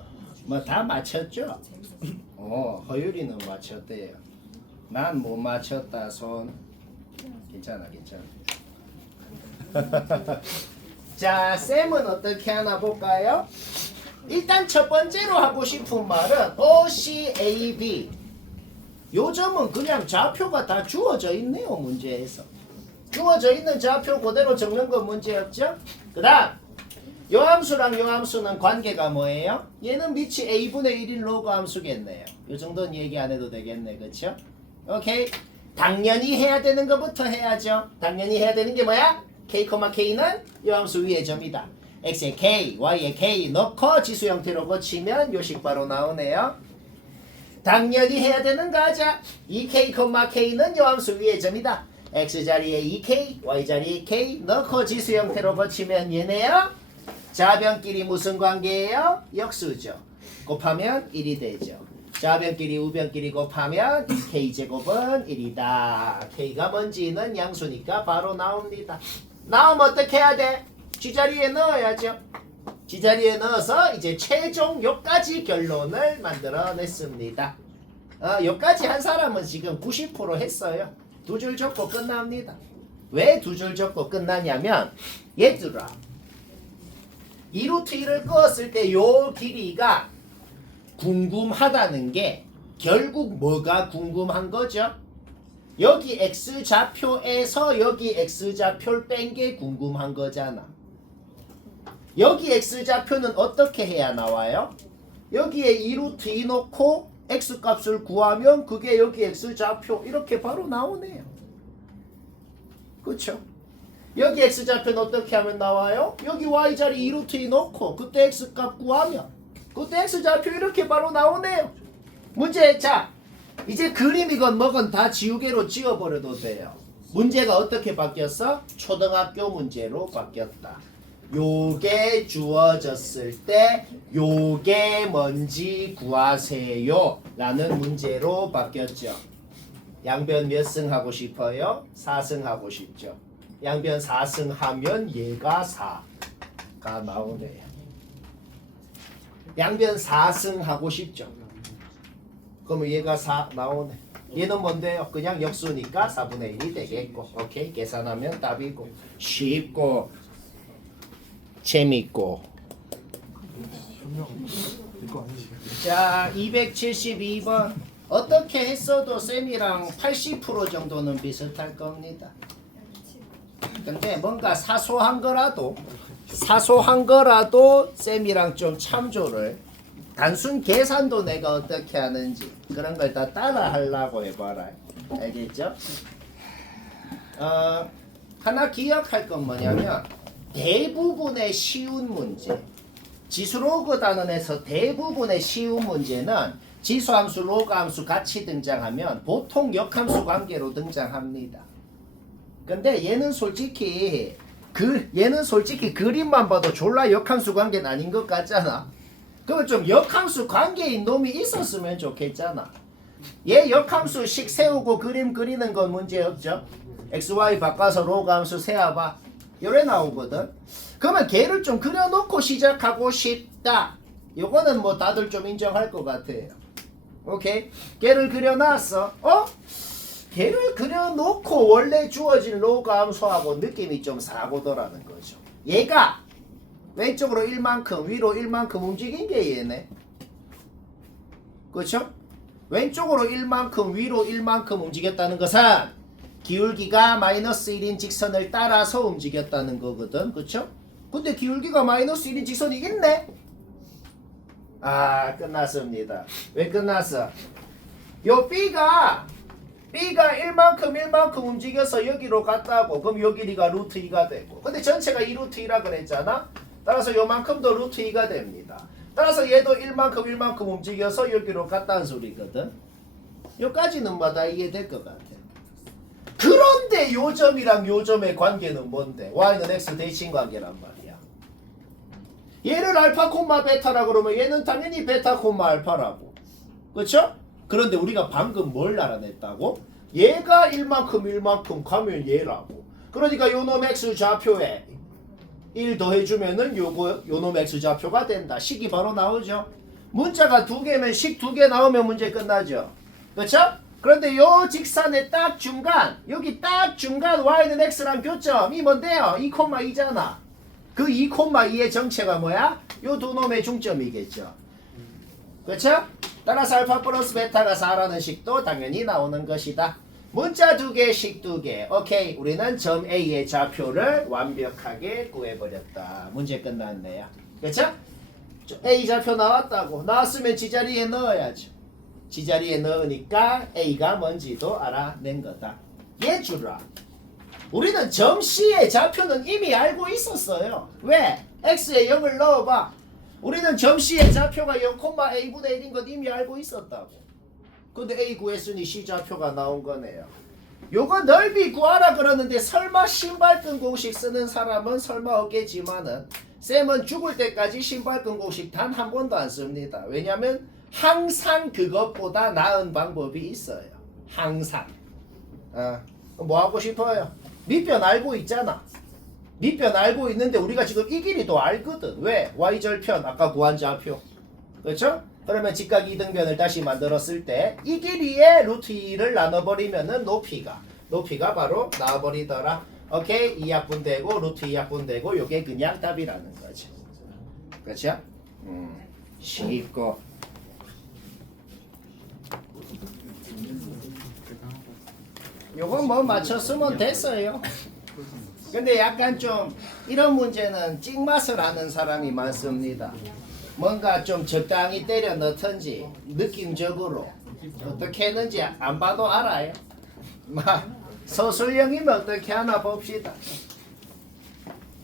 뭐 다 맞췄죠? 허율이는 맞췄대요. 난 못 맞췄다 손. 괜찮아. 자, 쌤은 어떻게 하나 볼까요? 일단 첫 번째로 하고 싶은 말은 OCAB. 요점은 그냥 좌표가 다 주어져 있네요. 문제에서 주어져 있는 좌표 그대로 적는 건 문제였죠. 그 다음 요 함수랑 요 함수는 관계가 뭐예요? 얘는 밑이 a분의 1인 로그 함수겠네요. 요 정도는 얘기 안 해도 되겠네. 그쵸? 오케이. 당연히 해야 되는 것부터 해야죠. 당연히 해야 되는 게 뭐야? k, k는 요 함수 위의 점이다. x의 k, y의 k 넣고 지수 형태로 고치면 요식 바로 나오네요. 당연히 해야 되는 거 하자. 2k, k는 요 함수 위의 점이다. x 자리에 2k, y 자리에 k 넣고 지수 형태로 고치면 얘네요. 좌변끼리 무슨 관계예요? 역수죠. 곱하면 1이 되죠. 좌변끼리 우변끼리 곱하면 k제곱은 1이다. k가 뭔지는 양수니까 바로 나옵니다. 나오면 어떻게 해야 돼? G자리에 넣어야죠. G자리에 넣어서 이제 최종 요까지 결론을 만들어냈습니다. 요까지 한 사람은 지금 90% 했어요. 두 줄 적고 끝납니다. 왜 두 줄 적고 끝나냐면 얘들아 2루트 1을 끄었을 때 요 길이가 궁금하다는 게 결국 뭐가 궁금한 거죠? 여기 x좌표에서 여기 x좌표를 뺀 게 궁금한 거잖아. 여기 x좌표는 어떻게 해야 나와요? 여기에 2루트 2 놓고 x값을 구하면 그게 여기 x좌표 이렇게 바로 나오네요. 그쵸? 여기 x좌표는 어떻게 하면 나와요? 여기 y자리 2루트 2 놓고 그때 x값 구하면 그때 x좌표 이렇게 바로 나오네요. 문제 자 이제 그림이건 뭐건 다 지우개로 지워버려도 돼요. 문제가 어떻게 바뀌었어? 초등학교 문제로 바뀌었다. 요게 주어졌을 때 요게 뭔지 구하세요 라는 문제로 바뀌었죠. 양변 몇 승 하고 싶어요? 4승 하고 싶죠. 양변 4승 하면 얘가 4가 나오네요. 양변 4승 하고 싶죠. 그러면 얘가 4 나오네. 얘는 뭔데요? 그냥 역수니까 4분의 1이 되겠고. 오케이. 계산하면 답이고. 쉽고 재밌고. 이거 아니지. 자 272번 어떻게 했어도 쌤이랑 80% 정도는 비슷할 겁니다. 근데 뭔가 사소한 거라도 쌤이랑 좀 참조를 단순 계산도 내가 어떻게 하는지 그런 걸 다 따라 하려고 해봐라. 알겠죠? 하나 기억할 건 뭐냐면 대부분의 쉬운 문제 지수로그 단원에서 대부분의 쉬운 문제는 지수함수 로그함수 같이 등장하면 보통 역함수 관계로 등장합니다. 근데 얘는 솔직히 그림만 봐도 졸라 역함수 관계는 아닌 것 같잖아. 그럼 좀 역함수 관계인 놈이 있었으면 좋겠잖아. 얘 역함수식 세우고 그림 그리는 건 문제 없죠. XY 바꿔서 로그함수 세워봐. 요래 나오거든. 그러면 걔를 좀 그려놓고 시작하고 싶다. 요거는 뭐 다들 좀 인정할 것 같아요. 오케이? 걔를 그려놨어. 걔를 그려놓고 원래 주어진 로그 함수하고 느낌이 좀 사고더라는 거죠. 얘가 왼쪽으로 1만큼 위로 1만큼 움직인 게 얘네. 그렇죠? 왼쪽으로 1만큼 위로 1만큼 움직였다는 것은 기울기가 마이너스 1인 직선을 따라서 움직였다는 거거든. 그렇죠? 근데 기울기가 마이너스 1인 직선이 있네. 끝났습니다. 왜 끝났어? 요 B가 1만큼 움직여서 여기로 갔다고. 그럼 요 길이가 루트 2가 되고. 근데 전체가 2루트 2라 그랬잖아. 따라서 요만큼도 루트 2가 됩니다. 따라서 얘도 1만큼 움직여서 여기로 갔다는 소리거든. 요까지는 뭐 다 이해될 것 같아. 그런데 요점이랑 요점의 관계는 뭔데? y는 x 대칭 관계란 말이야. 얘를 알파 콤마 베타라 그러면 얘는 당연히 베타 콤마 알파라고. 그렇죠? 그런데 우리가 방금 뭘 알아냈다고? 얘가 1만큼 가면 얘라고. 그러니까 요놈 x 좌표에 1 더해주면은 요놈 x 좌표가 된다. 식이 바로 나오죠. 문자가 2개면 식 2개 나오면 문제 끝나죠. 그렇죠? 그런데 요 직선의 딱 중간, 여기 딱 중간 y는 x랑 교점이 뭔데요? 2,2잖아. 그 2,2의 정체가 뭐야? 요 두 놈의 중점이겠죠. 그렇죠? 따라서 알파 플러스 베타가 4라는 식도 당연히 나오는 것이다. 문자 2개, 식 2개. 오케이. 우리는 점 A의 좌표를 완벽하게 구해버렸다. 문제 끝났네요. 그렇죠? A 좌표 나왔다고. 나왔으면 지자리에 넣어야죠. 지자리에 넣으니까 A가 뭔지도 알아낸 거다. 얘 주라. 우리는 점 C의 좌표는 이미 알고 있었어요. 왜? X에 0을 넣어봐. 우리는 점 C의 좌표가 0,A분의 1인 건 이미 알고 있었다고. 근데 A 구했으니 C 좌표가 나온 거네요. 요거 넓이 구하라 그러는데 설마 신발끈 공식 쓰는 사람은 설마 없겠지만은 쌤은 죽을 때까지 신발끈 공식 단 한 번도 안 씁니다. 왜냐면 항상 그것보다 나은 방법이 있어요. 항상. 뭐 하고 싶어요? 밑변 알고 있잖아. 밑변 알고 있는데 우리가 지금 이 길이도 알거든. 왜? y절편 아까 구한 좌표. 그렇죠? 그러면 직각 이등변을 다시 만들었을 때 이 길이에 루트 2를 나눠버리면은 높이가 바로 나와버리더라. 오케이? 2약분 되고 루트 2약분 되고 요게 그냥 답이라는 거죠. 그렇죠? 쉽고. 요건 뭐 맞췄으면 됐어요. 근데 약간 좀 이런 문제는 찍맛을 하는 사람이 많습니다. 뭔가 좀 적당히 때려 넣던지 느낌적으로 어떻게 했는지 안 봐도 알아요. 서술형이면 어떻게 하나 봅시다.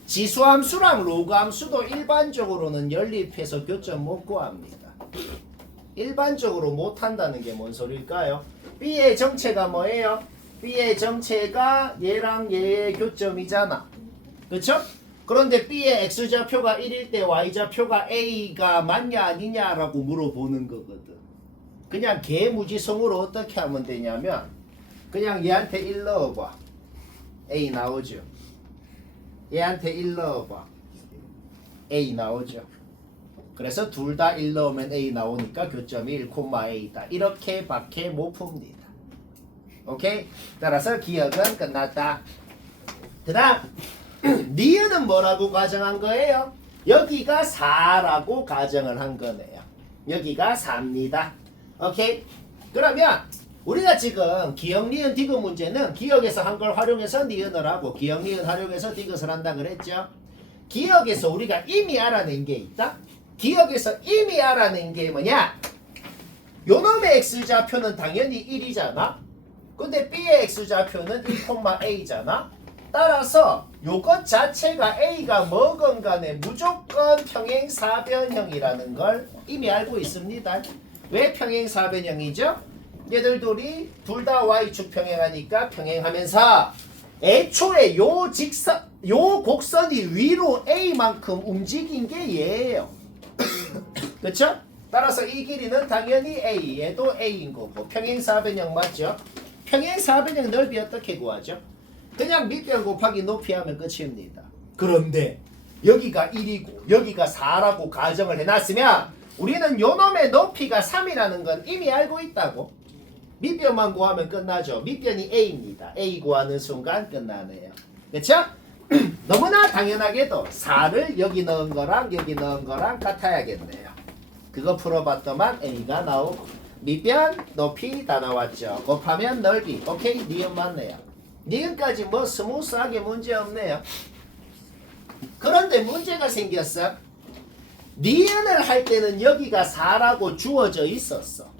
지수함수랑 로그함수도 일반적으로는 연립해서 교점 못 구합니다. 일반적으로 못한다는 게 뭔 소릴까요? B의 정체가 뭐예요? B의 정체가 얘랑 얘의 교점이잖아. 그쵸? 그런데 B의 X좌표가 1일 때 Y좌표가 A가 맞냐 아니냐라고 물어보는 거거든. 그냥 개무지성으로 어떻게 하면 되냐면 그냥 얘한테 1 넣어봐. A 나오죠. 얘한테 1 넣어봐. A 나오죠. 그래서 둘 다 1 넣으면 A 나오니까 교점이 1,A다. 이렇게 밖에 못 풉니다. 오케이? 따라서 기억은 끝났다. 그 다음 니은은 뭐라고 가정한 거예요? 여기가 4라고 가정을 한 거네요. 여기가 4입니다. 오케이? 그러면 우리가 지금 기억, 니은, 디귿 문제는 기억에서 한 걸 활용해서 니은을 하고 기억, 니은 활용해서 디귿을 한다 그랬죠? 기억에서 우리가 이미 알아낸 게 있다? 기억에서 이미 알아낸 게 뭐냐? 요놈의 X좌표는 당연히 1이잖아? 근데 B의 X좌표는 1,A잖아? 따라서 요것 자체가 A가 뭐건 간에 무조건 평행사변형이라는 걸 이미 알고 있습니다. 왜 평행사변형이죠? 얘들 둘이 둘 다 Y축 평행하니까 평행하면서 애초에 요 곡선이 위로 A만큼 움직인 게 얘예요. 그쵸? 따라서 이 길이는 당연히 A, 얘도 A인 거고 평행사변형 맞죠? 평행사변형 넓이 어떻게 구하죠? 그냥 밑변 곱하기 높이 하면 끝입니다. 그런데 여기가 1이고 여기가 4라고 가정을 해놨으면 우리는 요놈의 높이가 3이라는 건 이미 알고 있다고. 밑변만 구하면 끝나죠. 밑변이 A입니다. A 구하는 순간 끝나네요. 그쵸? 너무나 당연하게도 4를 여기 넣은 거랑 여기 넣은 거랑 같아야겠네요. 그거 풀어봤더만 A가 나오고 밑변 높이 다 나왔죠. 곱하면 넓이. 오케이? 니은 맞네요. 니은까지 뭐 스무스하게 문제 없네요. 그런데 문제가 생겼어. 니은을 할 때는 여기가 4라고 주어져 있었어.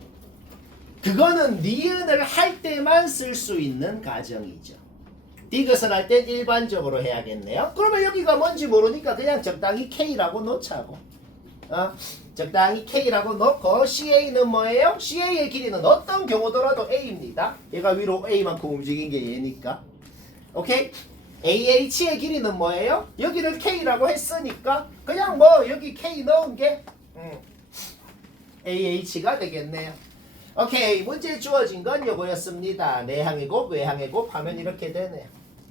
그거는 니은을 할 때만 쓸 수 있는 가정이죠. 디귿을 할 땐 일반적으로 해야겠네요. 그러면 여기가 뭔지 모르니까 그냥 적당히 K라고 놓자고. 적당히 K라고 놓고 CA는 뭐예요? CA의 길이는 어떤 경우더라도 A입니다. 얘가 위로 A만큼 움직인 게 얘니까. 오케이? AH의 길이는 뭐예요? 여기를 K라고 했으니까 그냥 뭐 여기 K 넣은 게 AH가 되겠네요. 오케이, 문제 주어진 건 요거였습니다. 내항의 곱, 외항의 곱 하면 이렇게 되네요.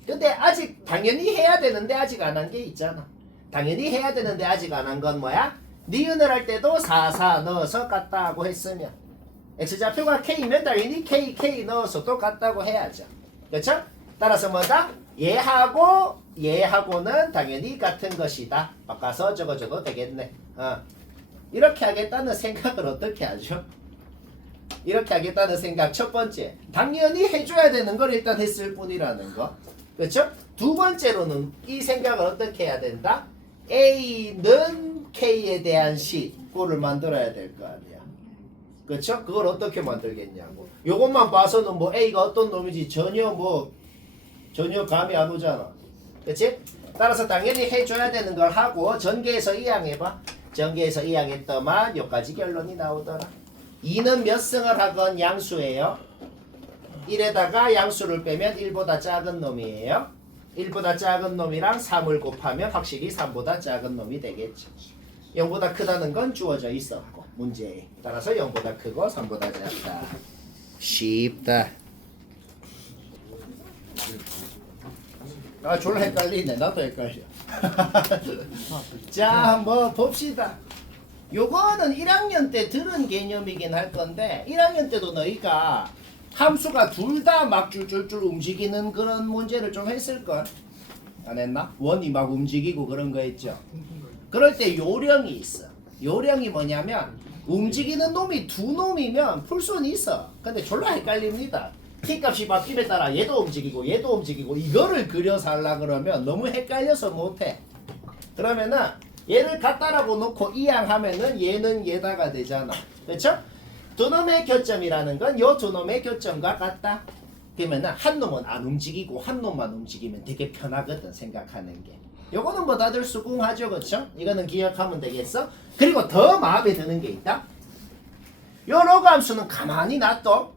근데 아직 당연히 해야 되는데 아직 안 한 게 있잖아. 당연히 해야 되는데 아직 안 한 건 뭐야? 니은을 할 때도 4, 4 넣어서 같다고 했으면 X좌표가 K면 당연히 K, K 넣어서 또 같다고 해야죠. 그렇죠? 따라서 뭐다? 얘하고 얘하고는 당연히 같은 것이다. 바꿔서 적어줘도 되겠네. 이렇게 하겠다는 생각을 어떻게 하죠? 이렇게 하겠다는 생각 첫 번째, 당연히 해줘야 되는 걸 일단 했을 뿐이라는 거. 그렇죠? 두 번째로는 이 생각을 어떻게 해야 된다? A는 K에 대한 식구를 만들어야 될 거 아니야. 그렇죠? 그걸 어떻게 만들겠냐고. 요것만 봐서는 뭐 A가 어떤 놈인지 전혀 감이 안 오잖아. 그렇지? 따라서 당연히 해줘야 되는 걸 하고 전개해서 이항해봐. 전개해서 이항했더만 여기까지 결론이 나오더라. 2는 몇 승을 하건 양수예요. 1에다가 양수를 빼면 1보다 작은 놈이에요. 1보다 작은 놈이랑 3을 곱하면 확실히 3보다 작은 놈이 되겠죠. 0보다 크다는 건 주어져 있었고 문제에 따라서 0보다 크고 3보다 작다. 쉽다. 아 졸라 헷갈리네. 나도 헷갈려. 자 한번 봅시다. 요거는 1학년 때 들은 개념이긴 할 건데 1학년 때도 너희가 함수가 둘 다 막 줄줄줄 움직이는 그런 문제를 좀 했을걸? 안 했나? 원이 막 움직이고 그런 거 했죠? 그럴 때 요령이 있어. 요령이 뭐냐면 움직이는 놈이 두 놈이면 풀 수는 있어. 근데 졸라 헷갈립니다. T값이 바뀜에 따라 얘도 움직이고 얘도 움직이고 이거를 그려서 하려 그러면 너무 헷갈려서 못해. 그러면은 얘를 같다라고 놓고 이항하면은 얘는 얘다가 되잖아. 그렇죠? 두 놈의 교점이라는 건 요 두 놈의 교점과 같다. 그러면은 한 놈은 안 움직이고 한 놈만 움직이면 되게 편하거든 생각하는 게. 요거는 뭐 다들 수긍하죠, 그렇죠? 이거는 기억하면 되겠어. 그리고 더 마음에 드는 게 있다. 요 로그 함수는 가만히 놔둬.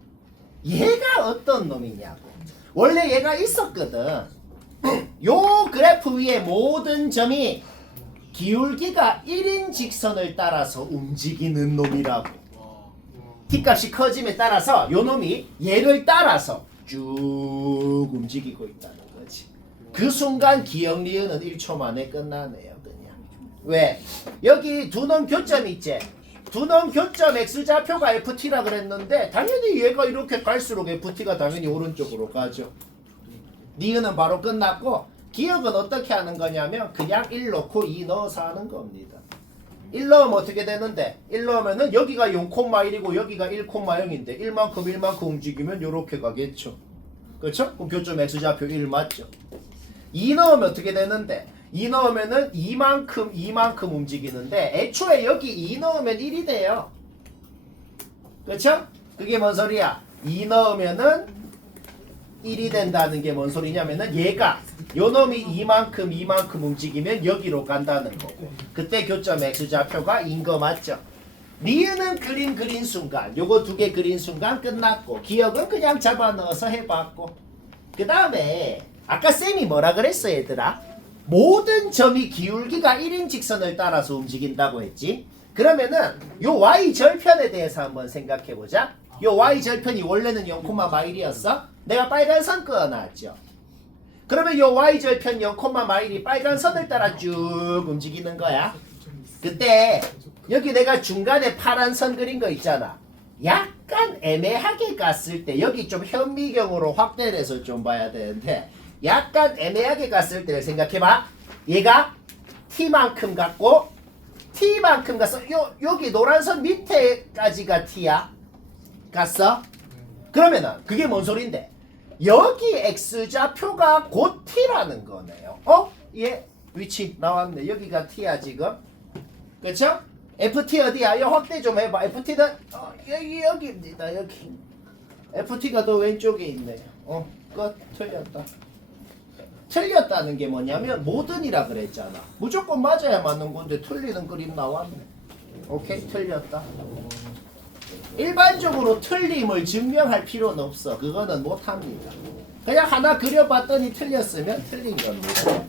얘가 어떤 놈이냐고. 원래 얘가 있었거든. 요 그래프 위에 모든 점이 기울기가 1인 직선을 따라서 움직이는 놈이라고. T값이 커짐에 따라서 요 놈이 얘를 따라서 쭉 움직이고 있다는 거지. 그 순간 기억 리은은 1초 만에 끝나네요. 그냥. 왜? 여기 두 놈 교점 있지? 두 놈 교점 X좌표가 FT라 그랬는데 당연히 얘가 이렇게 갈수록 FT가 당연히 오른쪽으로 가죠. 니은은 바로 끝났고 기억은 어떻게 하는 거냐면 그냥 1 넣고 2 넣어서 하는 겁니다. 1 넣으면 어떻게 되는데 1 넣으면은 여기가 0,1이고 여기가 1,0인데 1만큼 움직이면 요렇게 가겠죠. 그렇죠? 그럼 교점 X좌표 1 맞죠? 2 넣으면 어떻게 되는데 2 넣으면은 2만큼 움직이는데 애초에 여기 2 넣으면 1이 돼요. 그렇죠? 그게 뭔 소리야? 2 넣으면은 1이 된다는 게 뭔 소리냐면은 얘가 요 놈이 이만큼 움직이면 여기로 간다는 거고 그때 교점 X좌표가 인 거 맞죠? 니은은 그린 순간 요거 두 개 그린 순간 끝났고 기억은 그냥 잡아 넣어서 해봤고 그 다음에 아까 쌤이 뭐라 그랬어 얘들아? 모든 점이 기울기가 1인 직선을 따라서 움직인다고 했지? 그러면은 요 Y절편에 대해서 한번 생각해보자. 요 Y절편이 원래는 0,1이었어? 내가 빨간 선 그어놨죠? 그러면 요 Y절편 0,1이 빨간 선을 따라 쭉 움직이는 거야. 그때 여기 내가 중간에 파란 선 그린 거 있잖아. 약간 애매하게 갔을 때 여기 좀 현미경으로 확대를 해서 좀 봐야 되는데 약간 애매하게 갔을 때를 생각해봐. 얘가 T만큼 갔고 T만큼 갔어. 여기 노란 선 밑에까지가 T야. 갔어? 그러면은 그게 뭔 소린데? 여기 X좌표가 곧 T라는 거네요. 얘 위치 나왔네. 여기가 T야 지금. 그쵸? FT 어디야? 여 확대 좀 해봐. FT는 여기입니다. 여기. FT가 더 왼쪽에 있네요. 끝. 틀렸다. 틀렸다는 게 뭐냐면 모든이라 그랬잖아. 무조건 맞아야 맞는 건데 틀리는 그림 나왔네. 오케이, 틀렸다. 일반적으로 틀림을 증명할 필요는 없어. 그거는 못합니다. 그냥 하나 그려봤더니 틀렸으면 틀린 겁니다.